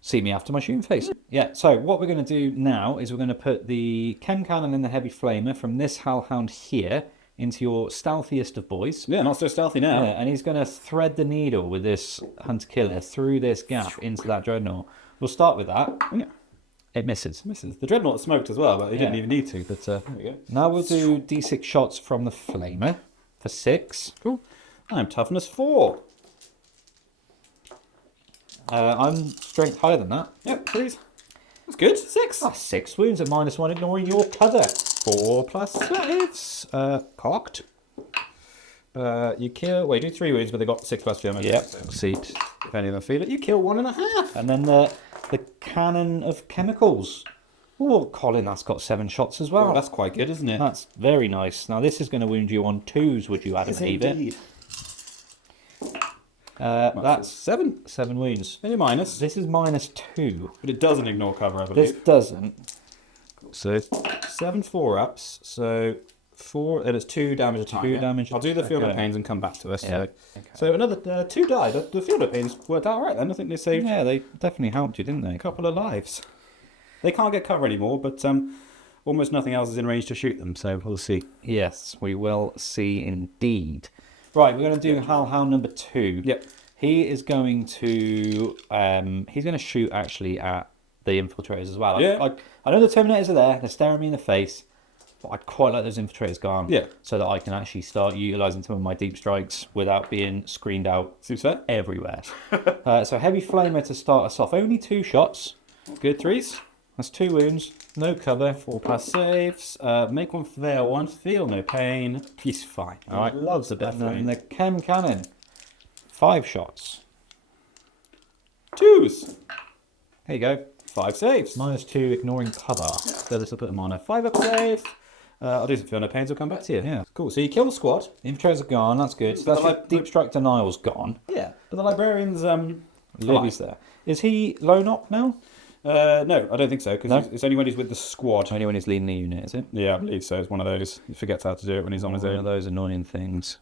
See me after my shooting phase. Yeah, so what we're going to do now is we're going to put the Chem Cannon and the Heavy Flamer from this Hellhound here into your stealthiest of boys. Yeah, not so stealthy now. Yeah, and he's going to thread the needle with this Hunter-Killer through this gap into that Dreadnought. We'll start with that. Yeah. It misses. Misses. The Dreadnought smoked as well, but he didn't Yeah. even need to. But there we go. Now we'll do D6 shots from the Flamer for 6. Cool. I'm toughness 4. I'm strength higher than that. Yep, please. That's good. 6. Ah, 6 wounds at -1, ignoring your cutter. 4 plus saves. Cocked. You kill. Well, you do 3 wounds, but they got 6 plus damage. Yep. So Seat. if any of them feel it, you kill 1.5. And then the Cannon of Chemicals. Oh, Colin, that's got 7 shots as well. Oh, that's quite good, isn't it? That's very nice. Now, this is going to wound you on 2s, would you, Adam and Eve? Indeed. That's 7. 7 wounds. Any minus, This is -2. but it doesn't ignore cover, I This believe. doesn't. So 7 4-ups. So 4. It is 2 damage a time. 2 damage. I'll do the field of Okay. pains and come back to us. Yeah. So another 2 died. The field of pains worked out right then. I think they saved Yeah, they definitely helped you, didn't they? a couple of lives. They can't get cover anymore, but almost nothing else is in range to shoot them. So we'll see. Yes, we will see indeed. Right, we're going to do Hal number 2. Yep. He is going to shoot actually at the infiltrators as well. Yeah. I know the Terminators are there. They're staring me in the face. But I'd quite like those infiltrators gone. Yeah. So that I can actually start utilising some of my deep strikes without being screened out Seems fair. everywhere. So heavy flamer to start us off. Only 2 shots. Good 3s. That's 2 wounds. No cover. 4+ saves. Make 1 fail 1. Feel no pain. He's fine. All right. Loves the death And then flame. the Chem Cannon. 5 shots. 2s. There you go. 5 saves. -2, ignoring cover. So this will put him on a 5-up save. I'll do some feel no pains. I'll come back to you. Yeah. Cool. So you kill the squad. Infiltrators are gone. That's good. So But that's the your deep strike denial's gone. Yeah. But the librarians Lily's there. Is he lone op now? No, I don't think so, because No? it's only when he's with the squad. Only when he's leading the unit, is it? Yeah, I believe so. It's one of those. He forgets how to do it when he's on his One of own. those annoying things.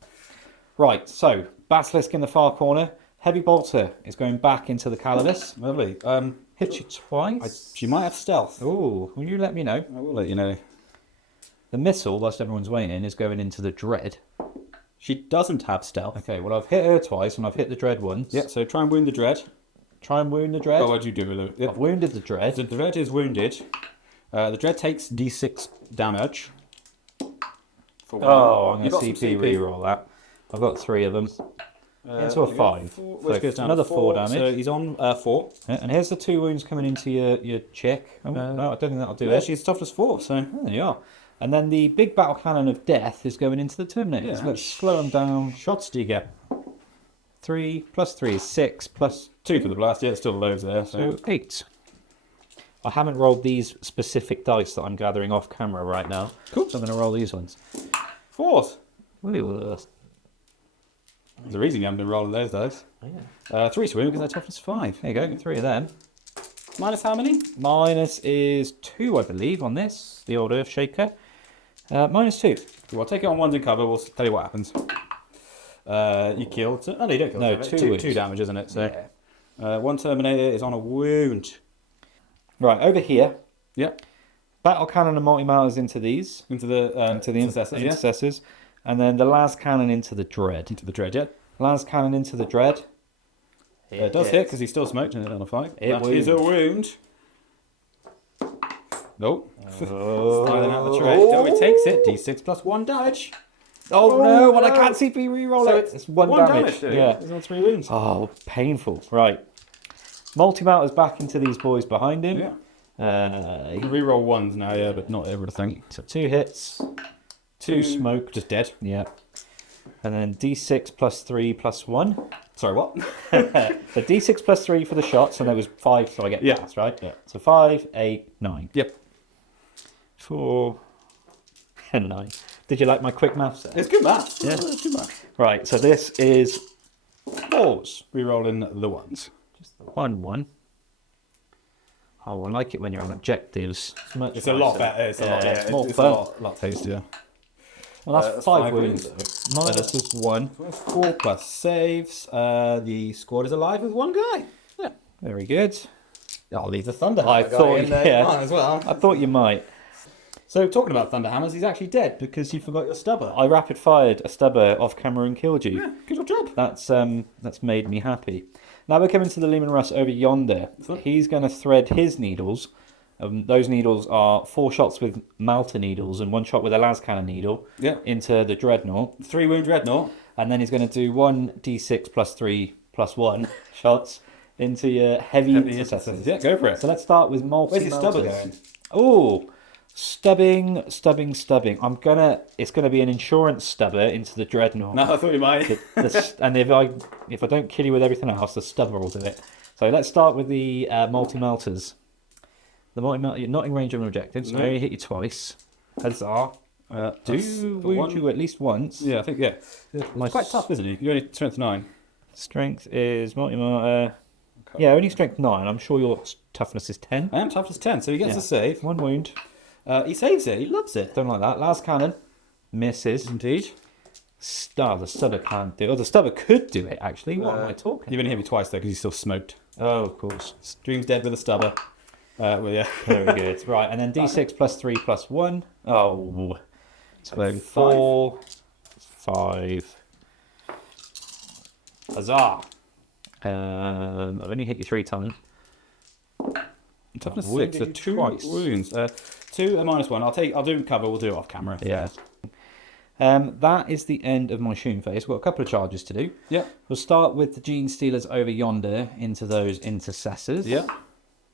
Right, so Basilisk in the far corner. Heavy Bolter is going back into the Calamus. Lovely. Hits you twice. She might have stealth. Oh, will you let me know? I will let you know. The missile, whilst everyone's waiting, is going into the Dread. She doesn't have stealth. Okay, well, I've hit her twice and I've hit the Dread once. Yeah, so try and wound the dread. Try and wound the Dread. Oh, what do you do with it? Yeah. I've wounded the Dread. The dread is wounded. The dread takes d6 damage. For one. Oh, I'm You going to got some CP reroll that. I've got 3 of them. Into a there you go. 5. Four, So which goes down another to 4 damage. So he's on 4. Yeah, and here's the 2 wounds coming into your chick. Oh, no, I don't think that'll do Yeah, it. she's toughness 4, so... Oh, there you are. And then the big battle cannon of death is going into the Terminators. Yeah. Let's slow them down. Shots do you get? 3 plus 3 is 6 plus 2 for the blast, yeah, still loads there. So 8. I haven't rolled these specific dice that I'm gathering off camera right now. Cool. So I'm going to roll these ones. 4th. Ooh, There's a reason you haven't been rolling those dice. yeah. 3 to win because they're toughness 5. There you go, 3 of them. Minus how many? Minus is 2, I believe, on this, the old Earth Shaker. Minus 2. Well, take it on ones in cover. We'll tell you what happens. You kill. Oh, no, you don't kill. No, damage. 2 two wounds. damage, isn't it? So, Yeah. one Terminator is on a wound. Right, over here, Yep. battle cannon and multi-mowers into these, Into the into the intercessors, yeah. intercessors, and then the last cannon into the Dread. Into the dread, yeah. Last cannon into the Dread. It does hit because he's still smoked and on a 5. It That is a wound. Nope. Sliding out the tray. Oh, it takes it. D6 plus 1 damage. Oh, no, well I can't CP reroll So it. It's 1 damage. dude. Yeah. He's on 3 wounds. Oh, painful. Right. Multi-mowers back into these boys behind him. Yeah. You can reroll 1s now, yeah, but not everything. So 2 hits, 2 smoke. Just dead. Yeah. And then D6 plus 3 plus 1. Sorry, what? So D6 plus 3 for the shots, and there was 5, so I get Yeah. past, right? Yeah. So 5, 8, 9. Yep. 4 and 9. Did you like my quick maths there? It's good math. Yeah. It's good math. Right, so this is 4s. Rerolling the 1s. Just the 1, 1. Oh, I like it when you're on objectives. It's a lot better. It's a lot better. It's more It's fun. a lot tastier. Well, that's that's 5 5 wounds. wounds, Minus is 1. 4 plus saves. The squad is alive with 1 guy. Yeah, very good. I'll leave the Thunderhammer I guy thought, in there yeah. on as well. I thought you might. So talking about Thunderhammers, he's actually dead because you forgot your stubber. I rapid fired a stubber off camera and killed you. Yeah, good job. That's made me happy. Now we're coming to the Lehman Russ over yonder. He's going to thread his needles. Those needles are 4 shots with Malta needles and 1 shot with a las cannon needle Yeah. into the Dreadnought. 3 wound Dreadnought. And then he's going to do 1 d6 plus 3 plus 1 shots into your heavy intercessors. Yeah, go for it. So let's start with multi. Where's your stubber going? Oh, stubbing. It's gonna be an insurance stubber into the Dreadnought. No, I thought you might. And if I don't kill you with everything else, the stubber will do it. So let's start with the multi-melters. The you're not in range of an objective, so No. I only hit you twice. Huzzah. Do wound you at least once. Yeah, I think, yeah. My Quite tough, isn't he? You're only strength 9. Strength is multi-martyr. Yeah, only strength 9. I'm sure your toughness is 10. I am toughness 10, so he gets a save. 1 wound. He saves it. He loves it. Don't like that. Last cannon. Misses. Indeed. The stubber can't do it. Oh, the stubber could do it, actually. What am I talking? You've only hit me twice, though, because he's still smoked. Oh, of course. Dream's dead with a stubber. Well, yeah. Very good. Right, and then D6 plus 3 plus 1. Oh. So 5. 4, 5. Huzzah. I've only hit you 3 times. Toughness Wounded 6, so you 2 twice. wounds. 2 and -1. I'll do cover. We'll do it off camera. Yeah. That is the end of my shooting phase. We've got a couple of charges to do. Yeah. We'll start with the Genestealers over yonder into those intercessors. Yeah.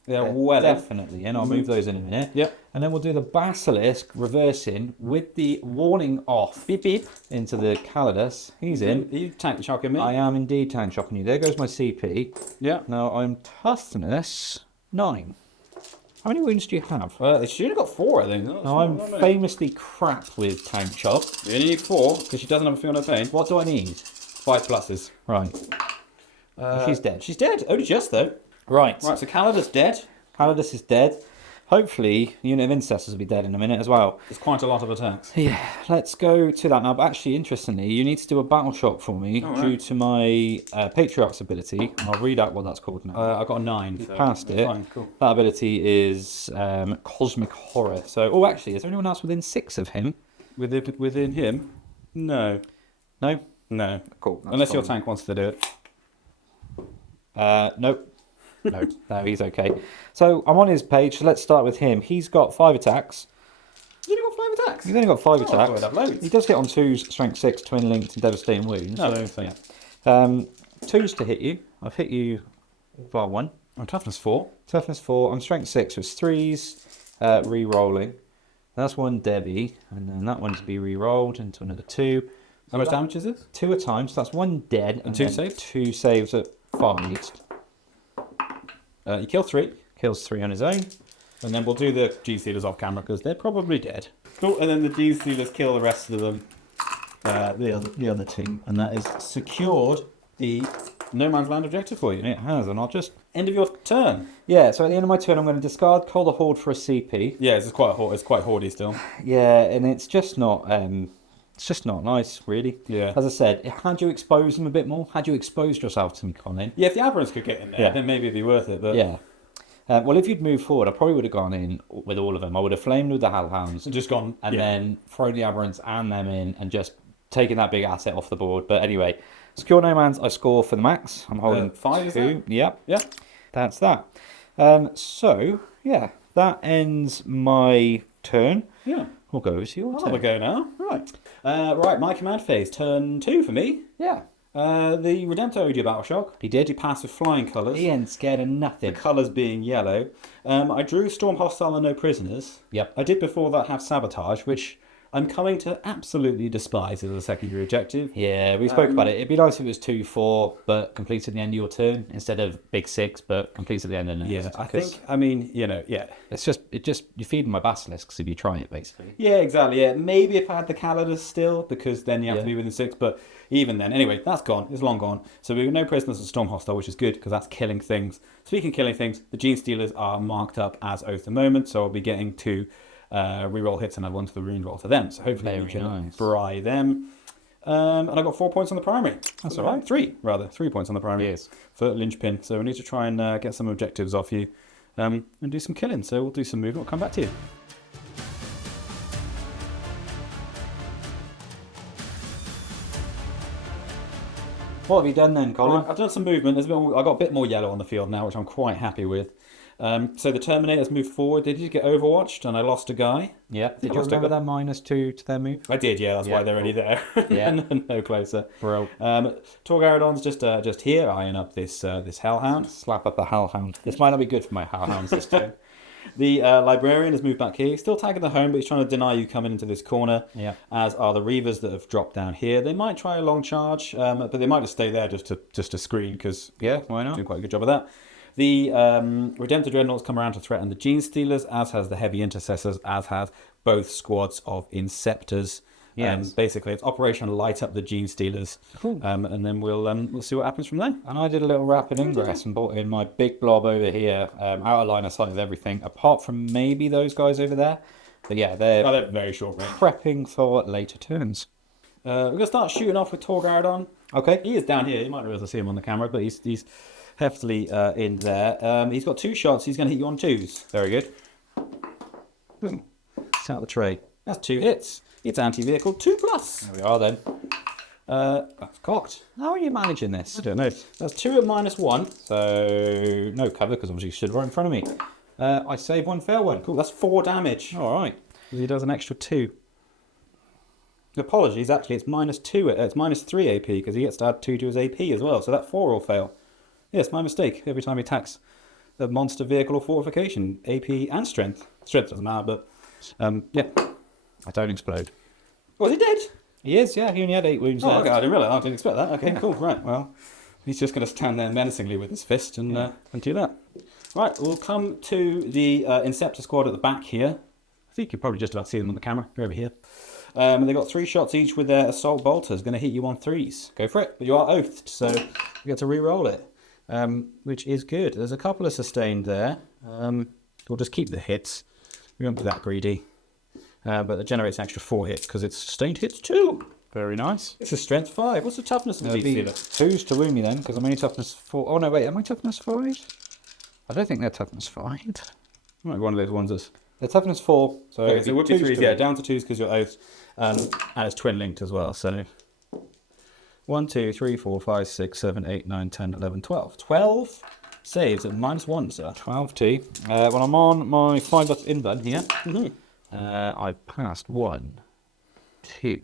They're They're well definitely in. I'll move those in a minute. Yep. And then we'll do the Basilisk reversing with the warning off. Beep beep. Into the Calidus. He's in. Are you tank shocking me? I am indeed tank shocking you. There goes my CP. Yeah. Now I'm toughness 9. How many wounds do you have? They should have got 4, I think. Now I'm famously crap with tank chop. You only need 4 because she doesn't have a feel no pain. What do I need? 5 pluses. Right. She's dead. She's dead. Only just though. Right. Right. So Calidus dead. Calidus is dead. Hopefully, unit of Incestors will be dead in a minute as well. There's quite a lot of attacks. Yeah, let's go to that now. But actually, interestingly, you need to do a battle shock for me due to my Patriarch's ability. I'll read out what that's called now. I got a 9. So Passed it. Fine, cool. That ability is Cosmic Horror. So, oh, actually, is there anyone else within 6 of him? Within him? No. No? No. Cool. that's Unless your fine. tank wants to do it. Nope. No, he's okay. So I'm on his page. So let's start with him. He's got 5 attacks. He's only got 5 attacks. He's only got 5 I thought attacks. I'd have loads. He does hit on 2s, strength 6, twin linked, and devastating wounds. No, So, yeah. 2s to hit you. I've hit you bar 1. I'm toughness 4. Toughness 4. I'm strength 6, so it's 3s, re-rolling. That's 1 Debbie, and then that one's to be re-rolled into another 2. How much damage is this? 2 at times, so that's 1 dead. And 2 then saves? 2 saves at 5. You kill 3. Kills 3 on his own. And then we'll do the Genestealers off camera because they're probably dead. Cool. And then the Genestealers kill the rest of them. The other team. And that is secured the No Man's Land objective for you. It has, and I'll just... End of your turn. Yeah, so at the end of my turn, I'm going to discard Call the Horde for a CP. Yeah, it's quite hoardy still. Yeah, and it's just not nice, really. Yeah. As I said, had you exposed them a bit more, had you exposed yourself to me, Colin. Yeah, if the Aberrants could get in there, then maybe it'd be worth it. But Yeah. Well, if you'd moved forward, I probably would have gone in with all of them. I would have flamed with the Hellhounds just gone. and then thrown the Aberrants and them in and just taken that big asset off the board. But anyway, secure no man's, I score for the max. I'm holding 5, is 2. that? Yep. Yeah. That's that. So, yeah, that ends my turn. Yeah. We'll go to your I'll turn. have a go now. Right. Right, my command phase. Turn 2 for me. Yeah. The Redemptor owed you Battle Shock. He did. He passed with flying colours. He ain't scared of nothing. The colours being yellow. I drew Storm Hostile and No Prisoners. Yep. I did before that have Sabotage, which I'm coming to absolutely despise as a secondary objective. Yeah, we spoke about it. It'd be nice if it was 2-4, but completes at the end of your turn instead of big 6, but completes at the end of the next. Yeah, I think, yeah. It's just you're feeding my basilisks if you try it, basically. Yeah, exactly, yeah. Maybe if I had the Calidus still, because then you have to be within 6, but even then. Anyway, that's gone. It's long gone. So we've no Prisoners and Storm Hostile, which is good, because that's killing things. Speaking of killing things, the Genestealers are marked up as Oath the Moment, so I'll be getting 2 reroll hits and add 1 to the rune roll for them. So hopefully we can fry them. And I got 4 points on the primary. That's all right. 3 points on the primary. Yes. For linchpin. So we need to try and get some objectives off you and do some killing. So we'll do some movement. I'll come back to you. What have you done then, Colin? Right, I've done some movement. I've got a bit more yellow on the field now, which I'm quite happy with. So the Terminators moved forward. They did get overwatched, and I lost a guy. Yeah. Did you remember that -2 to their move? I did, yeah. That's why they're already there. Yeah. No closer. Bro. Torgarodon's just here, eyeing up this Hellhound. Slap up the Hellhound. This might not be good for my Hellhounds this turn. The Librarian has moved back here. He's still tagging the home, but he's trying to deny you coming into this corner. Yeah. As are the Reavers that have dropped down here. They might try a long charge, but they might just stay there just to screen, because Why not? doing quite a good job of that. The Redemptor Dreadnoughts come around to threaten the Genestealers, as has the Heavy Intercessors, as has both squads of Inceptors. Yes. Basically, it's Operation Light Up the Genestealers. Cool. And then we'll see what happens from there. And I did a little rapid ingress and brought in my big blob over here, out of line of sight of everything, apart from maybe those guys over there. But yeah, they're very short range. prepping for later turns. We're going to start shooting off with Torgard on. Okay. He is down here. You might not be able to see him on the camera, but he's heftily in there. He's got 2 shots. He's going to hit you on 2s. Very good. Boom. It's out of the tray. That's 2 hits. It's anti-vehicle 2+. There we are then. That's cocked. How are you managing this? I don't know. That's 2 at -1. So, no cover, because obviously you stood right in front of me. I save 1, fail 1. Cool. That's 4 damage. All right. He does an extra 2. Apologies, actually, it's -2. It's -3 AP because he gets to add 2 to his AP as well. So that 4 will fail. Yes, my mistake. Every time he attacks a monster, vehicle, or fortification, AP and strength. Strength doesn't matter, but yeah. I don't explode. Was he dead? He is, yeah. He only had 8 wounds Oh, left. okay. I didn't realise. I didn't expect that. Okay, cool. Right. Well, he's just going to stand there menacingly with his fist and do that. Right. We'll come to the Inceptor squad at the back here. I think you can probably just about see them on the camera. They're over here. And they've got 3 shots each with their assault bolters. Going to hit you on 3s. Go for it. But you are oathed, so you get to re-roll it, which is good. There's a couple of sustained there. We'll just keep the hits. We won't be that greedy. But it generates an extra 4 hits because it's sustained hits too. Very nice. It's a strength 5. What's the toughness of the Be Genestealer? 2s to wound me then, because I'm only toughness 4. Oh no, wait, am I toughness 5? I don't think they're toughness 5. Might be one of those ones that's... They're toughness 4. So, Okay, so it would be 2s 3s, to yeah, wound. down to 2s because you're oath. And it's twin linked as well, so 1, 2, 3, 4, 5, 6, 7, 8, 9, 10, 11, 12. 12 saves at -1, sir. 12T. When I'm on my 5 invuln here, I've passed 1, 2.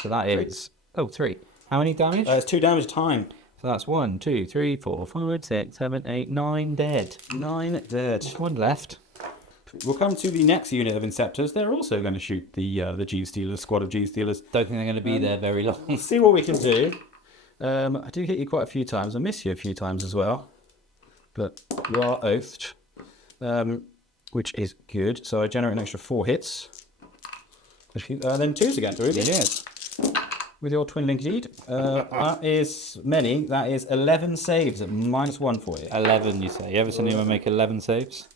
So that is 3. How many damage? It's 2 damage time. So that's 1, 2, 3, 4, 5, 6, 7, 8, 9 dead. 9 dead. 1 left. We'll come to the next unit of Inceptors. They're also going to shoot the Genestealers, squad of Genestealers. Don't think they're going to be there very long. We'll see what we can do. I do hit you quite a few times. I miss you a few times as well. But you are oathed, which is good. So I generate an extra 4 hits. Then 2s again, do we? Yes. With your twin link deed. That is many. That is 11 saves at -1 for you. 11, you say. You ever seen anyone make 11 saves?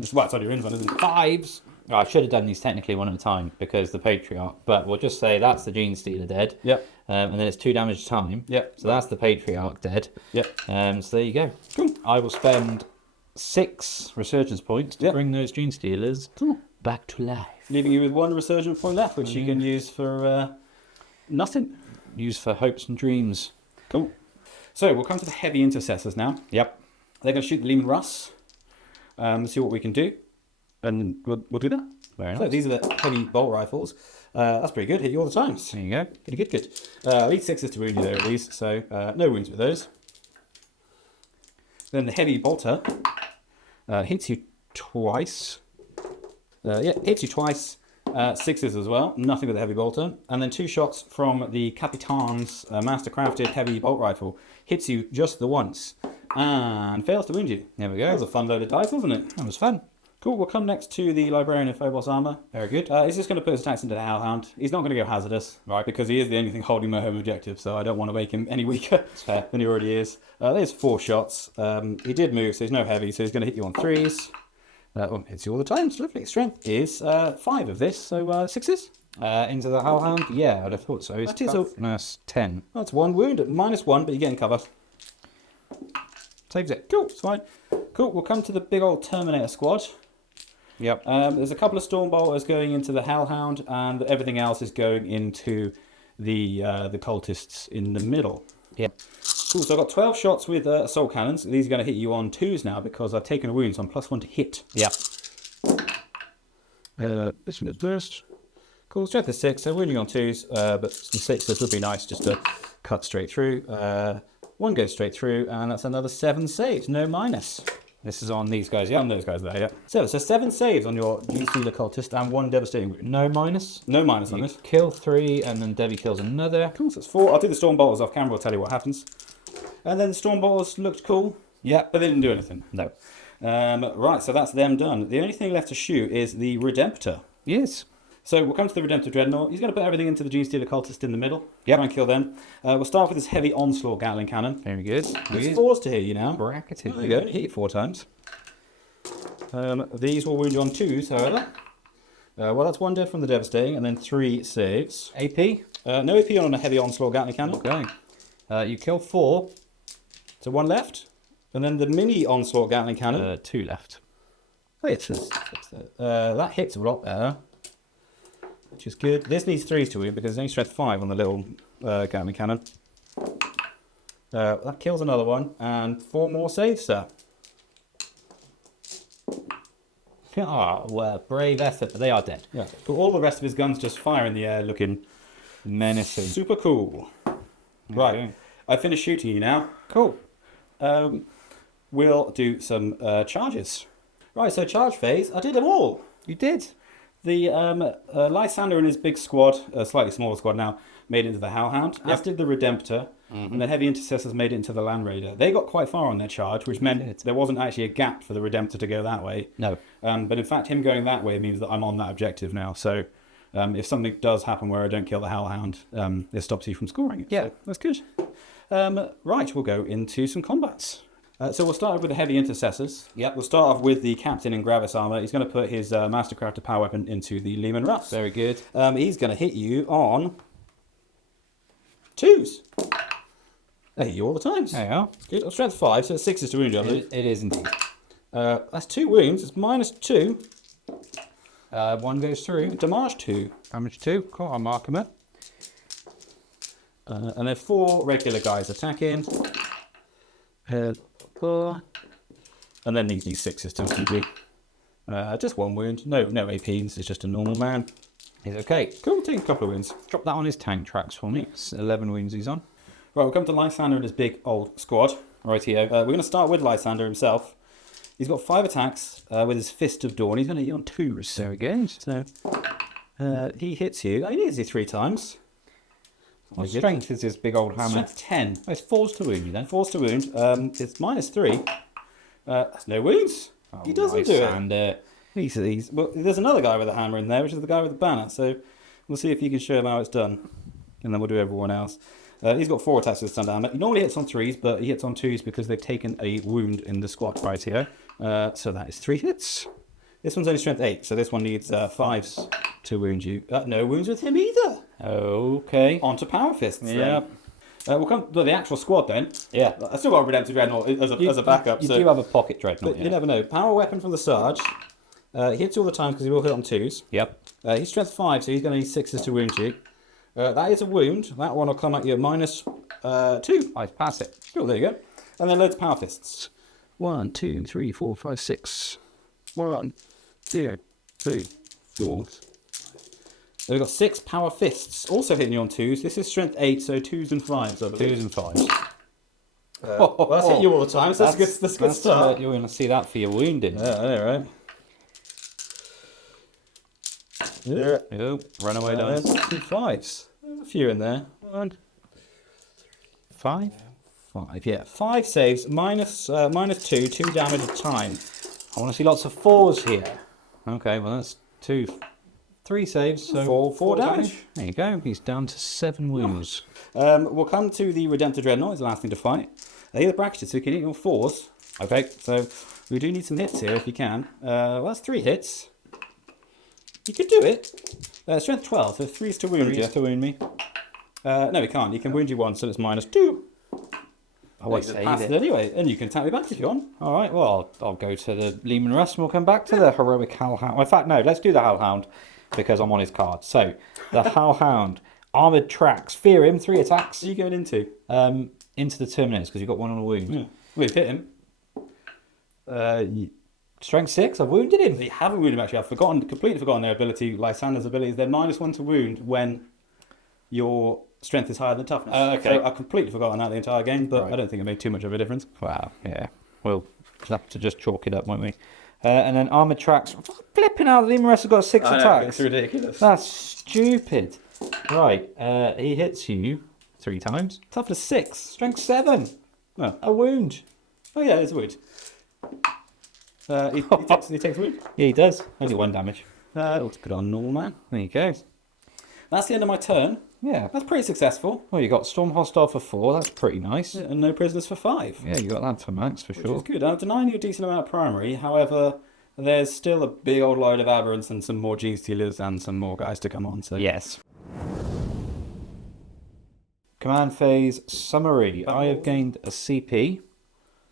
Just well, it's on your invuln, isn't it? 5s. Oh, I should have done these technically one at a time because the Patriarch. But we'll just say that's the Genestealer dead. Yep. And then it's 2 damage time. Yep. So that's the Patriarch dead. Yep. So there you go. Cool. I will spend 6 resurgence points to Yep. bring those Genestealers back to life. Leaving you with 1 resurgent point left, which you can use for nothing. Use for hopes and dreams. Cool. So we'll come to the heavy intercessors now. Yep. They're going to shoot the Lehman Russ. See what we can do. And we'll do that. Very nice. So these are the heavy bolt rifles. That's pretty good. Hit you all the times. There you go. Good. I need 6s to wound you there at least, so no wounds with those. Then the heavy bolter hits you twice. Hits you twice. 6s as well. Nothing with the heavy bolter. And then 2 shots from the Capitan's mastercrafted heavy bolt rifle. Hits you just the once. And fails to wound you. There we go. That was a fun load of dice, wasn't it? That was fun. Cool, we'll come next to the Librarian of Phobos armor. Very good. He's just going to put his attacks into the Hellhound. He's not going to go hazardous, right? Because he is the only thing holding my home objective, so I don't want to make him any weaker than he already is. There's 4 shots. He did move, so he's no heavy, so he's going to hit you on 3s. Hits you all the time. It's lovely. Strength is 5 of this, so 6s. Into the Hellhound? Yeah, I'd have thought so. It's That is a- toughness 10. That's 1 wound at -1, but you're getting cover. Saves it. Cool, it's fine. Cool, we'll come to the big old Terminator squad. Yep. There's a couple of Stormbolters going into the Hellhound, and everything else is going into the cultists in the middle. Yep. Cool, so I've got 12 shots with assault cannons. These are going to hit you on 2s now because I've taken a wound, so I'm +1 to hit. Yep. This one is burst. Cool, strength is 6, so wounding on 2s, but some 6s would be nice just to cut straight through. 1 goes straight through, and that's another 7 saves, no minus. This is on these guys, yeah. On those guys there, yeah. So 7 saves on your Genestealer Cultist and 1 devastating wound. No minus. No minus on You this. kill 3, and then Debbie kills another. Cool, so it's 4. I'll do the Stormbolters off camera, I'll tell you what happens. And then the Stormbolters looked cool. Yeah. But they didn't do anything. No. Right, so that's them done. The only thing left to shoot is the Redemptor. Yes. So we'll come to the Redemptor Dreadnought. He's going to put everything into the Genestealer Cultist in the middle. Try and kill them. We'll start with this heavy onslaught Gatling cannon. Very good. There's 4s to hit you now. Bracketed. There you go. Hit you 4 times. These will wound you on 2s, however. Well, that's 1 dead from the Devastating, and then 3 saves. AP? No AP on a heavy onslaught Gatling cannon. Okay. You kill 4. So 1 left. And then the mini onslaught Gatling cannon. 2 left. Oh, that hits a lot there. Which is good. This needs 3s to win because there's only strength 5 on the little Gatling cannon. That kills another one. And 4 more saves, sir. Ah, well, brave effort, but they are dead. Yeah. But all the rest of his guns just fire in the air looking Menacing. super cool. Right. Okay. I finished shooting you now. Cool. We'll do some charges. Right, so charge phase. I did them all. You did. The Lysander and his big squad, a slightly smaller squad now, made it into the Hellhound, as did the Redemptor, and the Heavy Intercessors made it into the Land Raider. They got quite far on their charge, which meant there wasn't actually a gap for the Redemptor to go that way. No. But in fact, him going that way means that I'm on that objective now. So if something does happen where I don't kill the Hellhound, it stops you from scoring it. Yeah. So that's good. Right, we'll go into some combats. So we'll start with the Heavy Intercessors. Yep. We'll start off with the Captain in Gravis armor. He's going to put his Mastercrafted power weapon into the Lehman Russ. Very good. He's going to hit you on 2s. They hit you all the times. There you are. Good. Strength 5, so it's 6s to wound you. It is indeed. That's 2 wounds. It's -2. 1 goes through. Damage 2. Damage 2. Cool, I'll mark him up. And then 4 regular guys attacking. 4. And then these 6s to wound you. Just 1 wound. No APs. It's just a normal man. He's okay. Cool. Taking a couple of wounds. Drop that on his tank tracks for me. It's 11 wounds he's on. Right, we'll come to Lysander and his big old squad. Rightio. We're going to start with Lysander himself. He's got 5 attacks with his Fist of Dawn. He's going to hit you on 2s. Very good. So he hits you. He hits you 3 times. What strength is this big old hammer? Strength 10. Oh, it's 4s to wound you then. 4s to wound. It's -3. That's no wounds. He doesn't do it. And These. Well, there's another guy with a hammer in there, which is the guy with the banner. So we'll see if you can show him how it's done. And then we'll do everyone else. He's got 4 attacks with stun hammer. He normally hits on 3s, but he hits on 2s because they've taken a wound in the squad right here. So that is 3 hits. This one's only strength 8, so this one needs 5s to wound you. No wounds with him either. okay. On to Power Fists. Yeah. We'll come to the actual squad then. Yeah. I still got a Redemptor Dreadnought as a backup. You so, do have a pocket dreadnought. but you never know. Power weapon from the Sarge. He hits you all the time because he will hit on 2s. Yep. He's strength 5, so he's going to need 6s to wound you. That is a wound. That one will come at you at -2. I pass it. Cool, there you go. And then loads of Power Fists. 1, 2, 3, 4, 5, 6. 1, 2, 3, 4. So we've got 6 Power Fists, also hitting you on 2s. This is strength 8, so 2s and 5s. 2s and 5s. Well, that's hit you all the time, so that's a good start. You're going to see that for your wounding. Yeah, I know, right? Yeah. Oh, runaway dice. 2 5s. There's a few in there. 1, 5. 5, yeah. 5 saves, -2, 2 damage a time. I want to see lots of 4s here. Okay, well that's 3 saves, so 4 damage. There you go. He's down to 7 wounds. We'll come to the Redemptor Dreadnought, it's the last thing to fight. They're bracketed, so you can hit your 4s. Okay, so we do need some hits here if you can. Well, that's 3 hits. You could do it. Strength 12, so 3s to wound you. 3s to wound me. No, he can't. He can wound you once, so it's -2. Oh, I saved Pass it it. anyway, and you can attack me back if you want. All right, well, I'll go to the Lehman Russ and we'll come back to the heroic Hellhound. In fact, no, let's do the Hellhound because I'm on his card. So, the Hellhound, Armoured Tracks, Fear him, 3 attacks. What are you going into? Into the Terminators because you've got 1 on a wound. Yeah. We've hit him. Strength 6, I've wounded him. You haven't wounded him actually. I've completely forgotten their ability. Lysander's abilities. They're -1 to wound when your strength is higher than toughness. Okay. So I've completely forgotten that the entire game, but Right. I don't think it made too much of a difference. Wow, yeah. We'll have to just chalk it up, won't we? And then Armoured Tracks. Flipping out, the Lehman Russ has got 6 attacks. It's ridiculous. That's stupid. Right, he hits you 3 times. Toughness 6. Strength 7. Oh. A wound. Oh yeah, it's a wound. He takes a wound. Yeah, he does. Only 1 damage. Let's put on normal man. There you go. That's the end of my turn. Yeah. That's pretty successful. Well, you got Storm Hostile for 4. That's pretty nice. Yeah, and no prisoners for 5. Yeah, you got that for max for Which sure. is good. I'm denying you a decent amount of primary. However, there's still a big old load of aberrants and some more Genestealers and some more guys to come on. So Yes. Command phase summary. I have gained a CP.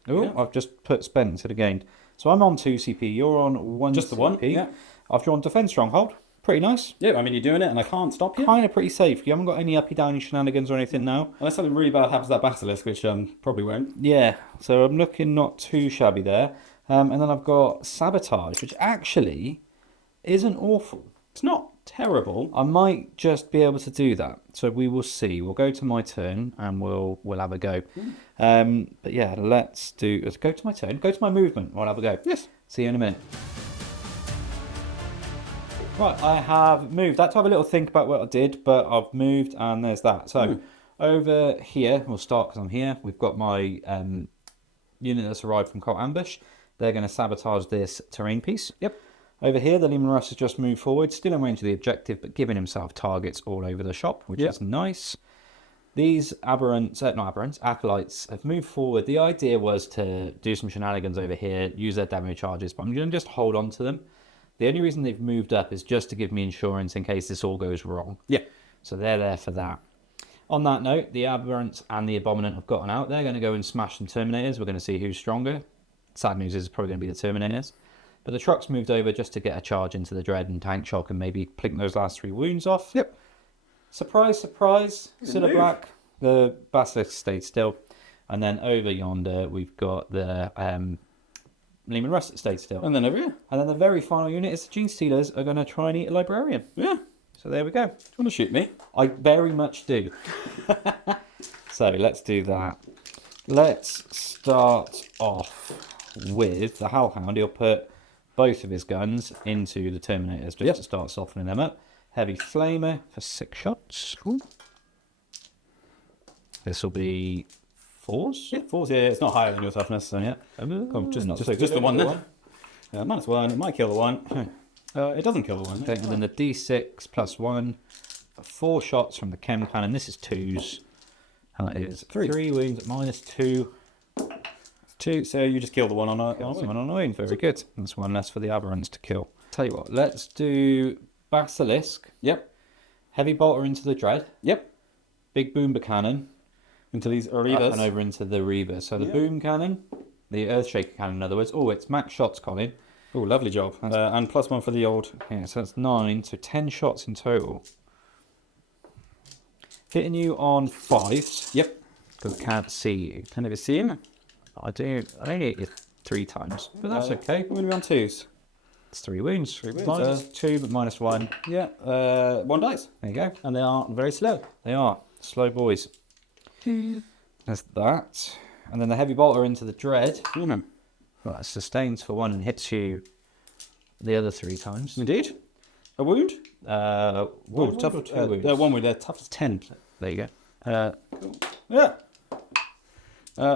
Oh, Yeah. I've just put spent instead of gained. So I'm on 2 CP. You're on 1 Just the CP. one, yeah. I've drawn Defense Stronghold. Pretty nice. Yeah, I mean, you're doing it and I can't stop you. Kind of pretty safe. You haven't got any uppy downy shenanigans or anything now. Unless something really bad happens to that Basilisk, which probably won't. Yeah, so I'm looking not too shabby there. And then I've got Sabotage, which actually isn't awful. It's not terrible. I might just be able to do that. So we will see. We'll go to my turn and we'll have a go. But yeah, let's go to my turn. Go to my movement. We'll have a go. Yes. See you in a minute. Right, I have moved. I had to have a little think about what I did, but I've moved and there's that. So over here, we'll start because I'm here. We've got my unit that's arrived from Cult Ambush. They're going to sabotage this terrain piece. Yep. Over here, the Lehman Russ has just moved forward, still in range of the objective, but giving himself targets all over the shop, which is nice. These acolytes have moved forward. The idea was to do some shenanigans over here, use their demo charges, but I'm going to just hold on to them. The only reason they've moved up is just to give me insurance in case this all goes wrong. Yeah. So they're there for that. On that note, the Aberrants and the Abominant have gotten out. They're going to go and smash some Terminators. We're going to see who's stronger. Sad news is it's probably going to be the Terminators. But the truck's moved over just to get a charge into the Dread and Tank Shock and maybe plink those last 3 wounds off. Yep. Surprise, surprise. Still a move. black. The Basilisk stayed still. And then over yonder, we've got the Lehman Russ that stayed still. And then over here. And then the very final unit is the Genestealers are going to try and eat a Librarian. Yeah. So there we go. Do you want to shoot me? I very much do. So let's do that. Let's start off with the Hellhound. He'll put both of his guns into the Terminators just to start softening them up. Heavy Flamer for 6 shots. Cool. This will be 4s. Yeah, 4s. Yeah, it's not higher than your toughness. So yeah. Just the one then. -1. It might kill the one. It doesn't kill the one. Okay, and then the D6 plus 1 for 4 shots from the Chem Cannon. This is 2s. That is 3 wounds at -2. 2, so you just kill the one on a Someone on a wound. Very good. That's 1 less for the Aberrants to kill. Tell you what, let's do Basilisk. Yep. Heavy Bolter into the Dread. Yep. Big Boomer Cannon. Into these Up Reavers. and over into the Reaver. So the Boom Cannon, the Earthshaker Cannon in other words. Oh, it's max shots, Colin. Oh, lovely job. And +1 for the old. Yeah, so that's 9, so 10 shots in total. Hitting you on 5s. Yep. Because I can't see you. Can never see him. I only hit you 3 times, but that's okay. We're going to be on 2s. It's 3 wounds. 3 wounds. -2, but -1. Yeah. 1 dice. There you go. And they are very slow. They are. Slow boys. There's that. And then the Heavy Bolter into the Dread. Right, Well, that sustains for 1 and hits you the other 3 times. Indeed. A wound? Wound, tough. 2 wounds. 1 wound. They're tough as 10. There you go. Yeah.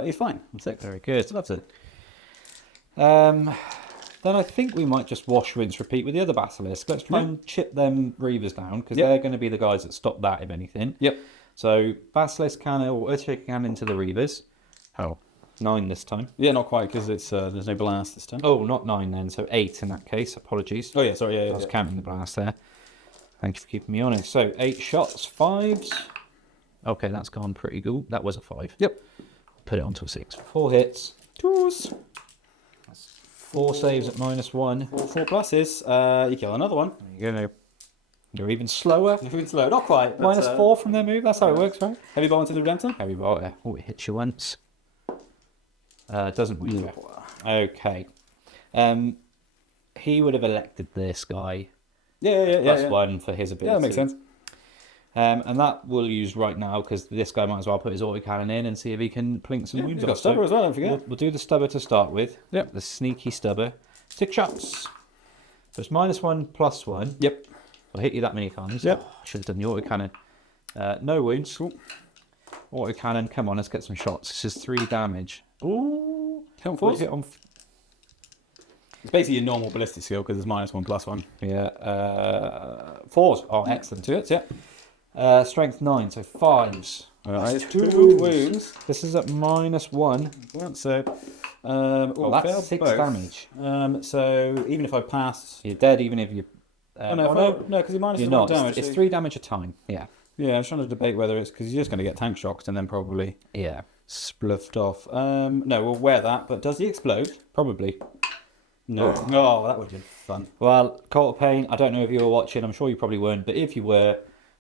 He's fine. That's it. Very good. That's it. Then I think we might just wash, rinse, repeat with the other Basilisk. Let's try and chip them Reavers down, because they're going to be the guys that stop that, if anything. Yep. So Basilisk Cannon or Earthshaker Cannon into the Reavers. Oh. 9 this time. Yeah, not quite, because it's there's no blast this time. Oh, not 9 then, so 8 in that case. Apologies. Oh, yeah, sorry. Yeah, I was counting the blast there. Thank you for keeping me honest. So 8 shots, 5s. Okay, that's gone pretty good. That was a 5. Yep. Put it onto a 6. 4 hits. 2s. 4 saves at -1. 4 pluses. You kill another one. There you go. You're even slower. Moving slow. Not quite. But, -4 from their move. That's how it works, right? Heavy bomb into the Redemptor. Heavy bolter. Oh, it hits you once. Doesn't wound you. Okay. He would have elected this guy. Yeah. +1 for his ability. Yeah, that makes sense. And that we'll use right now because this guy might as well put his autocannon in and see if he can plink some wounds He's got off. stubber as well, don't forget. We'll do the stubber to start with. Yep. The sneaky stubber. 6 shots. So it's -1, +1. Yep. I'll hit you that many times. Yep. Should have done the autocannon. No wounds. Cool. Autocannon. Come on, let's get some shots. This is 3 damage. Ooh. Hit on What 4s. hit on It's basically your normal ballistic skill because it's -1/+1. Yeah. 4s. Oh, excellent. 2 hits, yeah. Strength 9, so 5s. Alright, 2 wounds. This is at -1. So, Well, that's failed 6 both. damage. So even if I pass, You're dead even if you... no, because he minuses you're 1 not. damage. It's so- 3 damage a time. Yeah. Yeah, I was trying to debate whether it's because you're just going to get tank shocked and then probably Yeah. spluffed off. No, we'll wear that. But does he explode? Probably. No. Oh, that would have been fun. Well, Cult of Pain, I don't know if you were watching. I'm sure you probably weren't. But if you were,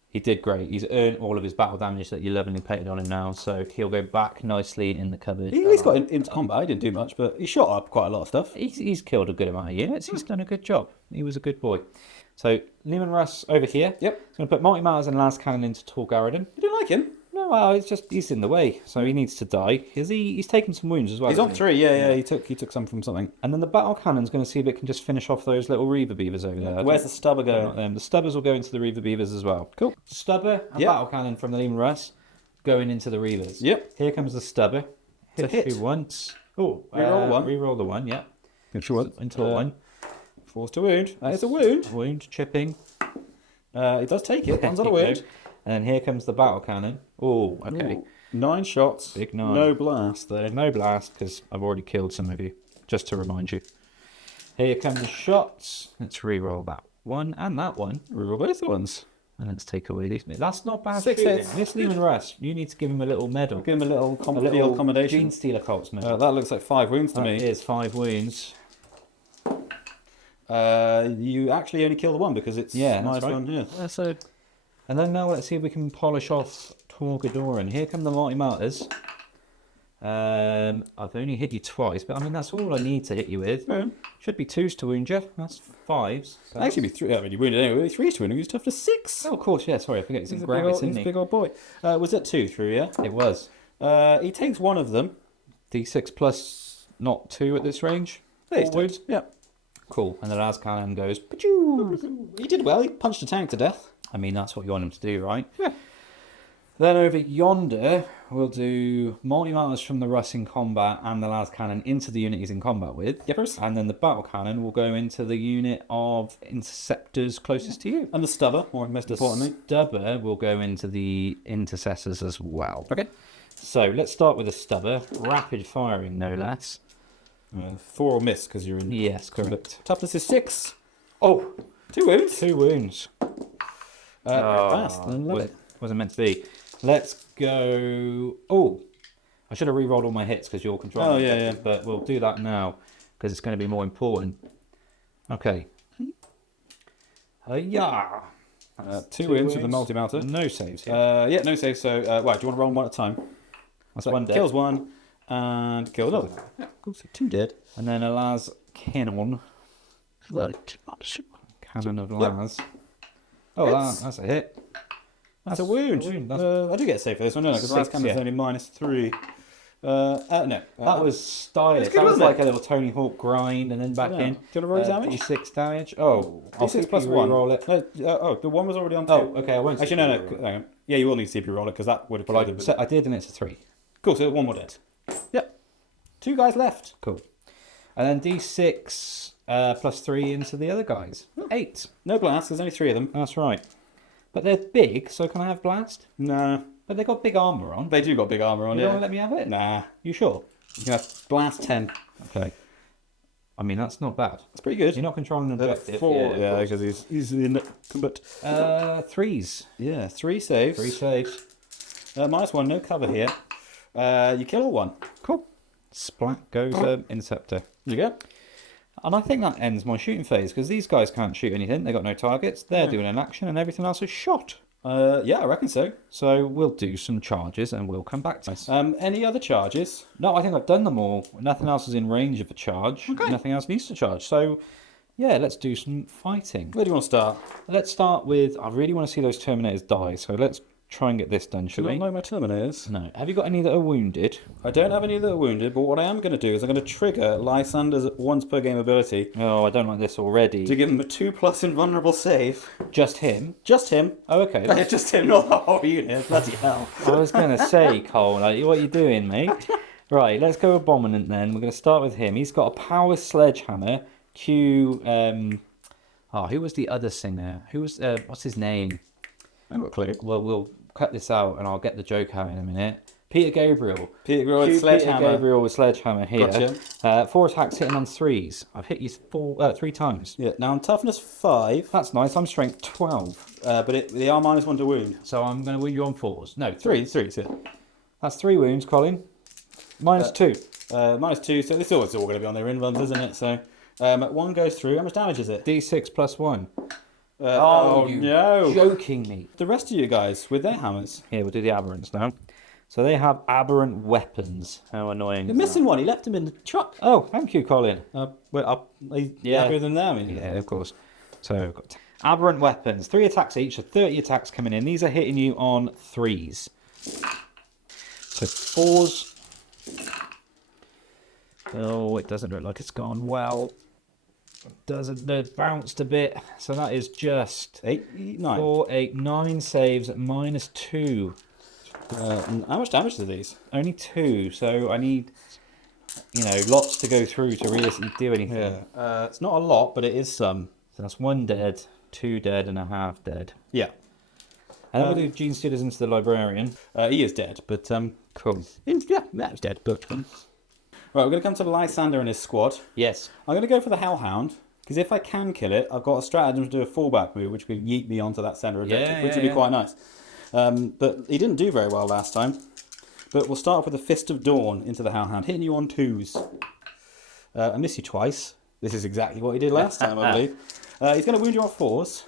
he did great. He's earned all of his battle damage that you lovingly painted on him now. So he'll go back nicely in the cupboard. He at least got into combat. He didn't do much, but he shot up quite a lot of stuff. He's killed a good amount of units. He's done a good job. He was a good boy. So Lehman Russ over here. Yep. He's going to put Multi Mars and Last Cannon into Tall Garrison. You don't like him? No, well, it's just he's in the way, so he needs to die. He's taken some wounds as well. He's on hasn't 3. Yeah. He took some from something. And then the battle cannon's going to see if it can just finish off those little Reaver Beavers over there. Where's the stubber going? The Stubbers will go into the Reaver Beavers as well. Cool. Stubber and Yep. battle cannon from the Lehman Russ going into the Reavers. Yep. Here comes the Stubber. It's a hit. You once. Oh, Reroll one. Reroll the one. Yeah. Good sure. Into a one. Forced to wound. That is a wound. Wound chipping. He does take it. One's on a There you wound. go. And then here comes the battle cannon. Oh, okay. Ooh. 9 shots. Big 9. No blast though. No blast, because I've already killed some of you, just to remind you. Here come the shots. Let's re-roll that one and that one. Reroll both ones. And let's take away these. That's not bad. 6 shooting. hits. This Lehman Russ, you need to give him a little medal. Give him a little A little field accommodation. Genestealer Cults medal. That looks like 5 wounds to That me. is 5 wounds. You actually only kill the one because it's Yeah, that's right. -1. Yeah. So, and then now let's see if we can polish off Torgadoran. Here come the Mighty Martyrs. I've only hit you twice, but I mean that's all I need to hit you with. Yeah. Should be 2s to wound you. That's 5s. So Actually, be 3. I mean, you wounded anyway. 3's to wound him. He's tough to 6. oh, of course, yeah. Sorry, I forget. He's He's in a big Gravis, old, he's isn't a he? big old boy. Was that 2 through? Yeah. It was. He takes one of them. D6 plus not 2 at this range. There he's 4 dead. wounds. Yeah. Cool. And the last cannon goes. Pachoo! He did well. He punched a tank to death. I mean, that's what you want him to do, right? Yeah. Then over yonder, we'll do multi-martyrs from the Russ in combat and the last cannon into the unit he's in combat with. Yepers. And then the battle cannon will go into the unit of interceptors closest to you. And the stubber, or most importantly. Stubber will go into the intercessors as well. Okay. So let's start with the stubber. Rapid firing, no less. 4 will miss because you're in. Yes, correct. Toughness is 6. Oh, 2 wounds. 2 wounds. Fast. I love it. Wasn't meant to be. Let's go. Oh, I should have re-rolled all my hits because you're controlling. Oh, yeah, objectives, yeah. But we'll do that now because it's going to be more important. Okay. Yeah. 2 wounds with the multi-mounter. No saves here. Yeah, no save. So, right, do you want to roll 1 at a time? That's So one dead. Kills 1 and kills another. Yeah, cool. So 2 dead. And then a Laz cannon. Cannon of Laz. Oh, Hits. that's a hit. That's a wound. That's- I do get a save for this one, no, because last 6, cannon's yeah. only -3. No. That was stylish. It's good, That was wasn't like it? a little Tony Hawk grind and then back Yeah. in. Do you want to roll damage? D6 damage. Oh, I'll D6 CP plus 1. roll it. No, the 1 was already on 2. Oh, okay, I won't. Actually, no. Hang on. Yeah, you will need to CP roll it because that would have killed him. I did, and it's a 3. Cool, so 1 more dead. Yep. 2 guys left. Cool. And then D6 plus 3 into the other guys. 8. No blast, there's only 3 of them. That's right. But they're big, so can I have blast? No. But they've got big armor on. They do got big armour on, You don't yeah. want to let me have it? Nah. You sure? You can have blast 10. Okay. I mean, that's not bad. That's pretty good. You're not controlling an objective. 4, yeah, of course. because he's in combat. 3s. Yeah, 3 saves. 3 saves. -1, no cover here. You kill all 1. Cool. Splat goes Interceptor. You go. And I think that ends my shooting phase, because these guys can't shoot anything. They've got no targets. They're doing an action, and everything else is shot. Yeah, I reckon so. So we'll do some charges, and we'll come back to this. Any other charges? No, I think I've done them all. Nothing else is in range of a charge. Okay. Nothing else needs to charge. So, yeah, let's do some fighting. Where do you want to start? Let's start with... I really want to see those Terminators die, so let's try and get this done, Do shall you we? not know my Terminators? No. Have you got any that are wounded? I don't have any that are wounded, but what I am going to do is I'm going to trigger Lysander's once per game ability Oh, I don't like this already. to give him a 2+ invulnerable save. Just him? Just him. Oh, okay. Yeah, just him, not the whole unit. Bloody hell. I was going to say, Cole, like, what are you doing, mate? Right, let's go Abominant then. We're going to start with him. He's got a power sledgehammer, Q. Who was the other singer? Who was what's his name? I got a clue. Well, we'll cut this out and I'll get the joke out in a minute. Peter Gabriel. Peter Gabriel with Sledgehammer. Peter Gabriel with Sledgehammer here. Gotcha. 4 attacks hitting on 3s. I've hit you 3 times. Yeah. Now I'm toughness 5, That's nice. I'm strength 12. but they are -1 to wound. So I'm going to wound you on 4s. No, 3. 3. Yeah. That's 3 wounds, Colin. -2. -2. So this is all going to be on their inruns, isn't it? So 1 goes through. How much damage is it? D6 plus 1. You no! Joking me. The rest of you guys with their hammers. Here, we'll do the aberrants now. So they have aberrant weapons. How annoying. You're missing one. He left him in the truck. Oh, thank you, Colin. Yeah. Happier than them. Yeah, of course. So, we've got aberrant weapons. 3 attacks each, so 30 attacks coming in. These are hitting you on 3s. So 4s. Oh, it doesn't look like it's gone well. It bounced a bit. So that is just 8, 9. 4, 8, 9 saves at -2. How much damage are these? Only 2, so I need, lots to go through to realistically do anything. Yeah. It's not a lot, but it is some. So that's 1 dead, 2 dead, and a half dead. Yeah. And then we'll do Genestealers into the Librarian. He is dead, but Cool. that's dead. But right, we're going to come to Lysander and his squad. Yes. I'm going to go for the Hellhound because if I can kill it, I've got a stratagem to do a fallback move, which could yeet me onto that center objective, which would be quite nice. But he didn't do very well last time. But we'll start off with the Fist of Dawn into the Hellhound, hitting you on 2s. I miss you twice. This is exactly what he did last time, I believe. He's going to wound you on 4s.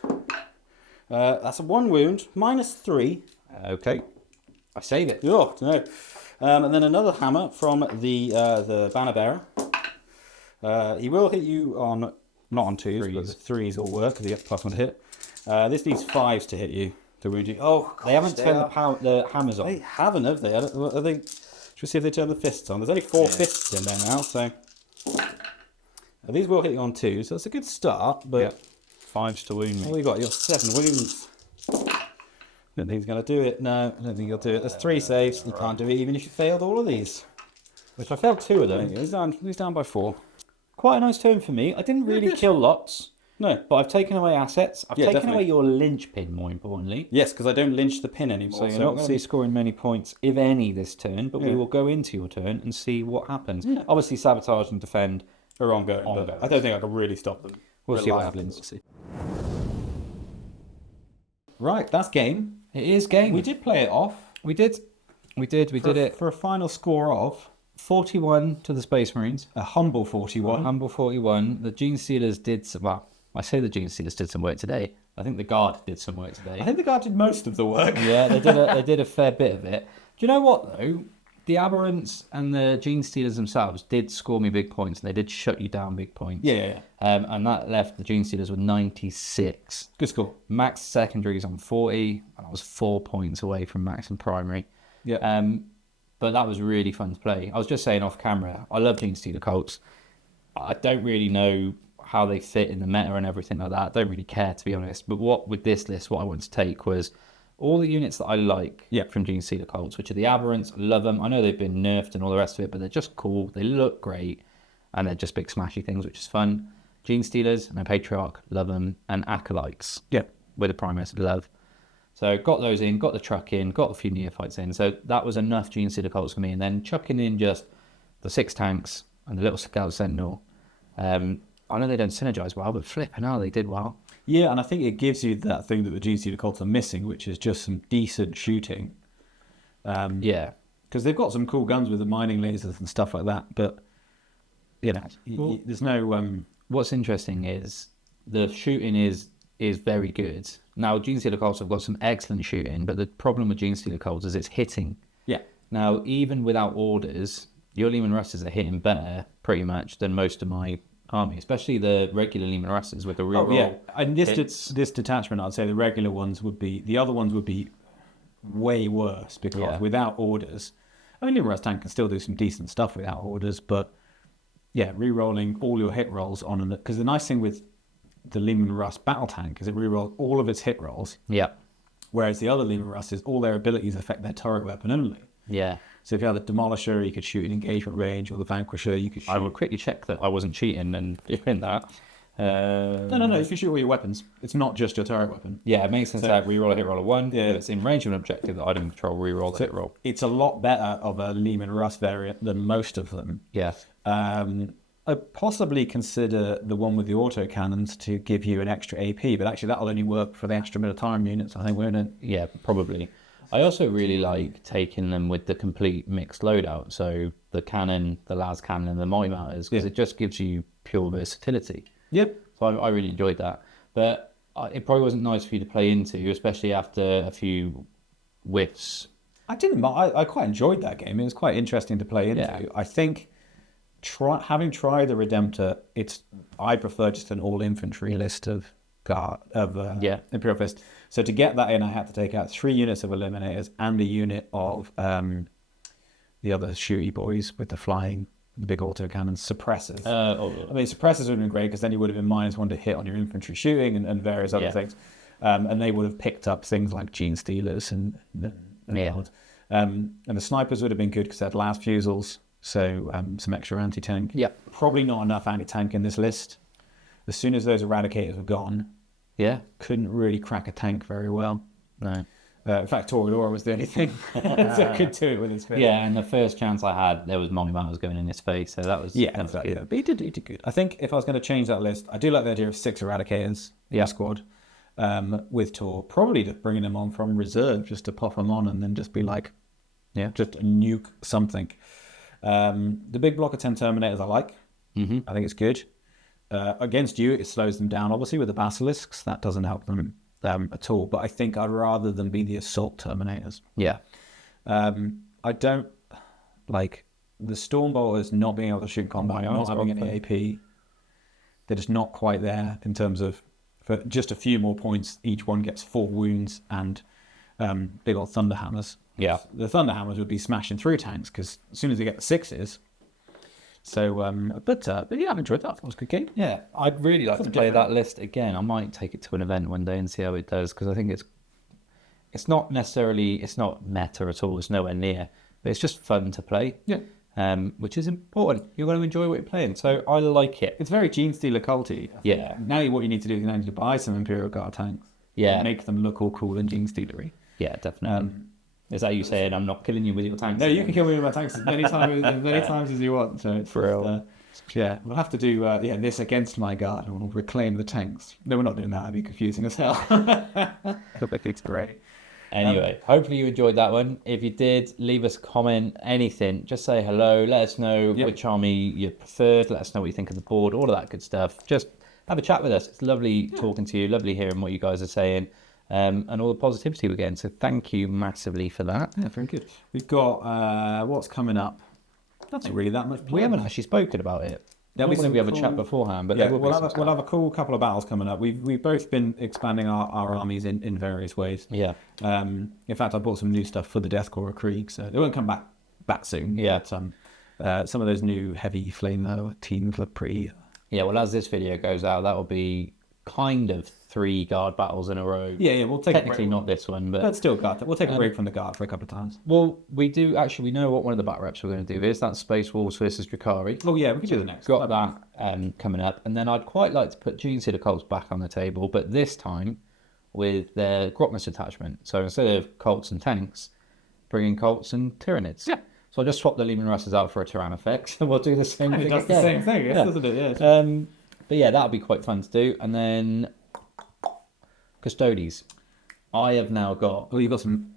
That's a 1 wound, -3. Okay. I save it. Oh, no. And then another hammer from the Banner Bearer. He will hit you on, not on 2s, but the 3s will work because he gets +1 to hit. This needs 5s to hit you. To wound you. Oh, they haven't turned the hammers on. They haven't, have they? Are they? Should we see if they turn the fists on? There's only 4 fists in there now, so these will hit you on 2, so that's a good start. But 5s to wound me. What have you got? Your 7 wounds. I don't think he's going to do it. No, I don't think he'll do it. There's 3 saves. You can't do it even if you failed all of these. Which I failed 2 of them. He's down by 4. Quite a nice turn for me. I didn't really kill lots. No. But I've taken away assets. I've taken definitely away your linchpin, more importantly. Yes, because I don't lynch the pin anymore. So you're not going to be scoring many points, if any, this turn. But we will go into your turn and see what happens. Yeah. Obviously, sabotage and defend are ongoing. But I don't think I can really stop them. We'll see what happens. Right, that's game. It is game. We did play it off. We did it. For a final score of 41 to the Space Marines. a humble 41. Humble 41. The Genestealers did some... Well, I say the Genestealers did some work today. I think the Guard did some work today. I think the Guard did most of the work. Yeah, they did a fair bit of it. Do you know what, though? The Aberrants and the Genestealers themselves did score me big points, and they did shut you down big points. Yeah. And that left the Genestealers with 96. Good score. Max secondaries on 40, and I was 4 points away from max and primary. Yeah. But that was really fun to play. I was just saying off camera, I love Genestealer Cults. I don't really know how they fit in the meta and everything like that. I don't really care, to be honest. But with this list, what I wanted to take was all the units that I like from Genestealer Cults, which are the Aberrants. I love them. I know they've been nerfed and all the rest of it, but they're just cool. They look great, and they're just big smashy things, which is fun. Genestealers and a Patriarch, love them. And Acolytes, with the Primus, love. So got those in, got the truck in, got a few neophytes in. So that was enough Genestealer Cults for me. And then chucking in just the 6 tanks and the little Scout Sentinel. I know they don't synergize well, but flipping hell, they did well. Yeah, and I think it gives you that thing that the Genestealer Cults are missing, which is just some decent shooting. Because they've got some cool guns with the mining lasers and stuff like that, but there's no... What's interesting is the shooting is very good. Now, Genestealer Cults have got some excellent shooting, but the problem with Genestealer Cults is it's hitting. Yeah. Now, even without orders, your Leman Russes are hitting better, pretty much, than most of my army, especially the regular Leman Russes with the real roll. And this detachment, I'd say the regular ones would be... The other ones would be way worse, because without orders... I mean, Leman Russ tank can still do some decent stuff without orders, but re-rolling all your hit rolls on... Because the nice thing with the Leman Russ battle tank is it re-rolls all of its hit rolls. Yeah. Whereas the other Leman Russes, all their abilities affect their turret weapon only. Yeah. So if you had the Demolisher, you could shoot in engagement range, or the Vanquisher, you could shoot... I will quickly check that I wasn't cheating and doing that. No, you can shoot all your weapons. It's not just your turret weapon. Yeah, it makes sense to have reroll a hit roll of 1. Yeah. If it's in range of an objective that I don't control, reroll the hit roll. It's a lot better of a Lehman Russ variant than most of them. Yes. I'd possibly consider the one with the autocannons to give you an extra AP, but actually that'll only work for the Astra Militarum units, I think, won't it? Yeah, probably. I also really like taking them with the complete mixed loadout. So the cannon, the las cannon, and the multi-mounters, because it just gives you pure versatility. Yep. So I really enjoyed that. But it probably wasn't nice for you to play into, especially after a few whiffs. I didn't. I quite enjoyed that game. It was quite interesting to play into. Yeah. I think having tried the Redemptor, I prefer just an all infantry list of Imperial Fists. So to get that in, I had to take out 3 units of Eliminators and a unit of the other shooty boys with the flying, the big autocannons, suppressors. I mean, suppressors would have been great because then you would have been -1 to hit on your infantry shooting and various other things. And they would have picked up things like Genestealers and the snipers would have been good because they had last fusils, so some extra anti-tank. Yeah. Probably not enough anti-tank in this list. As soon as those Eradicators were gone, couldn't really crack a tank very well. No. In fact, Toradora was the only thing that could do it with his face. Yeah, and the first chance I had, there was multi-mounters going in his face, so that was exactly. But he did good. I think if I was going to change that list, I do like the idea of 6 Eradicators, squad, with Tor. Probably just bringing them on from reserve, just to pop them on and then just be like, just nuke something. The big block of 10 Terminators I like. Mm-hmm. I think it's good. Against you, it slows them down, obviously, with the Basilisks. That doesn't help them at all. But I think I'd rather them be the Assault Terminators. Yeah. I don't like the Stormbolters not being able to shoot combat, not having any AP. They're just not quite there in terms of, for just a few more points, each one gets 4 wounds and big old Thunderhammers. Yeah. The Thunderhammers would be smashing through tanks because as soon as they get the 6s. So, but yeah, I've enjoyed that. It was a good game. Yeah, I'd really like to play that list again. I might take it to an event one day and see how it does, because I think it's not meta at all. It's nowhere near, but it's just fun to play. Yeah. Which is important. You're going to enjoy what you're playing, so I like it. It's very Genestealer Culty. Yeah. Now what you need to do is you need to buy some Imperial Guard tanks. Yeah. Make them look all cool and Genestealery. Yeah, definitely. Is that you saying I'm not killing you with your tanks? No, you can kill me with my tanks as many times as you want. So it's we'll have to do this against my guard, and we'll reclaim the tanks. No, we're not doing that. It'd be confusing as hell. It's great. Anyway, hopefully you enjoyed that one. If you did, leave us a comment, anything. Just say hello. Let us know which army you preferred. Let us know what you think of the board, all of that good stuff. Just have a chat with us. It's lovely talking to you. Lovely hearing what you guys are saying. And all the positivity we're getting. So thank you massively for that. Yeah, very good. We've got what's coming up. That's not really that much. We haven't actually spoken about it. We have a chat beforehand, but we'll have a cool couple of battles coming up. We've both been expanding our armies in various ways. Yeah. In fact, I bought some new stuff for the Deathcore of Krieg, so they won't come back soon. Yeah. But, some of those new heavy flamethrower teams look pretty. Yeah. Well, as this video goes out, that will be kind of 3 guard battles in a row. Yeah, we'll take technically not this one, but still guard. We'll take a break from the guard for a couple of times. Well, we know what one of the battle reps we're going to do is. That's Space Wolves versus Drakari. Oh yeah, we can do the next. Got that coming up, and then I'd quite like to put Genestealer Cults back on the table, but this time with their Grotmus attachment. So instead of Cults and tanks, bring in Cults and Tyranids. Yeah. So I just swap the Lehman Russes out for a Tyrannofex, and we'll do the same thing. That's the same thing, doesn't it? Yeah. But yeah, that'll be quite fun to do. And then Custodes. I have now got... Well, you've got some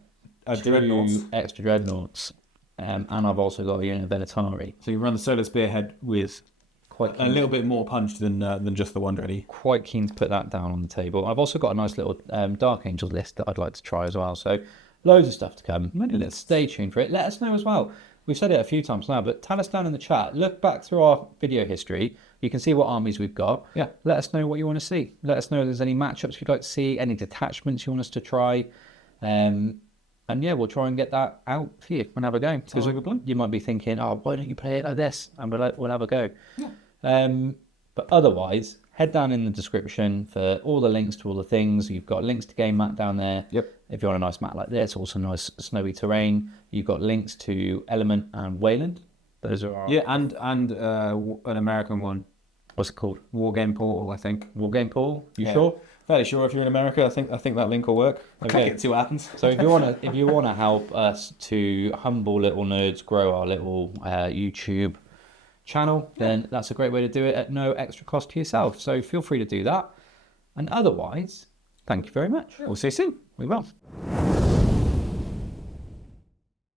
2 extra Dreadnoughts. And I've also got a unit of Venatari. So you run the Solar Spearhead with quite a little bit more punch than just the one ready. Quite keen to put that down on the table. I've also got a nice little Dark Angels list that I'd like to try as well. So loads of stuff to come. Let's stay tuned for it. Let us know as well. We've said it a few times now, but tell us down in the chat. Look back through our video history. You can see what armies we've got. Yeah. Let us know what you want to see. Let us know if there's any matchups you'd like to see, any detachments you want us to try. And yeah, we'll try and get that out for you and have a go. Because you might be thinking, why don't you play it like this? And we'll have a go. Yeah. But otherwise, head down in the description for all the links to all the things. You've got links to game mat down there. Yep. If you want a nice mat like this, also nice snowy terrain. You've got links to Element and Wayland. Those are our... Yeah, and an American one. What's it called? Wargame Portal, I think. Wargame Portal. You Yeah. sure? Fairly sure if you're in America, I think that link will work. Okay. See what happens. So if you wanna help us to humble little nerds grow our little YouTube channel, then that's a great way to do it at no extra cost to yourself. So feel free to do that. And otherwise, thank you very much. We'll see you soon. We will.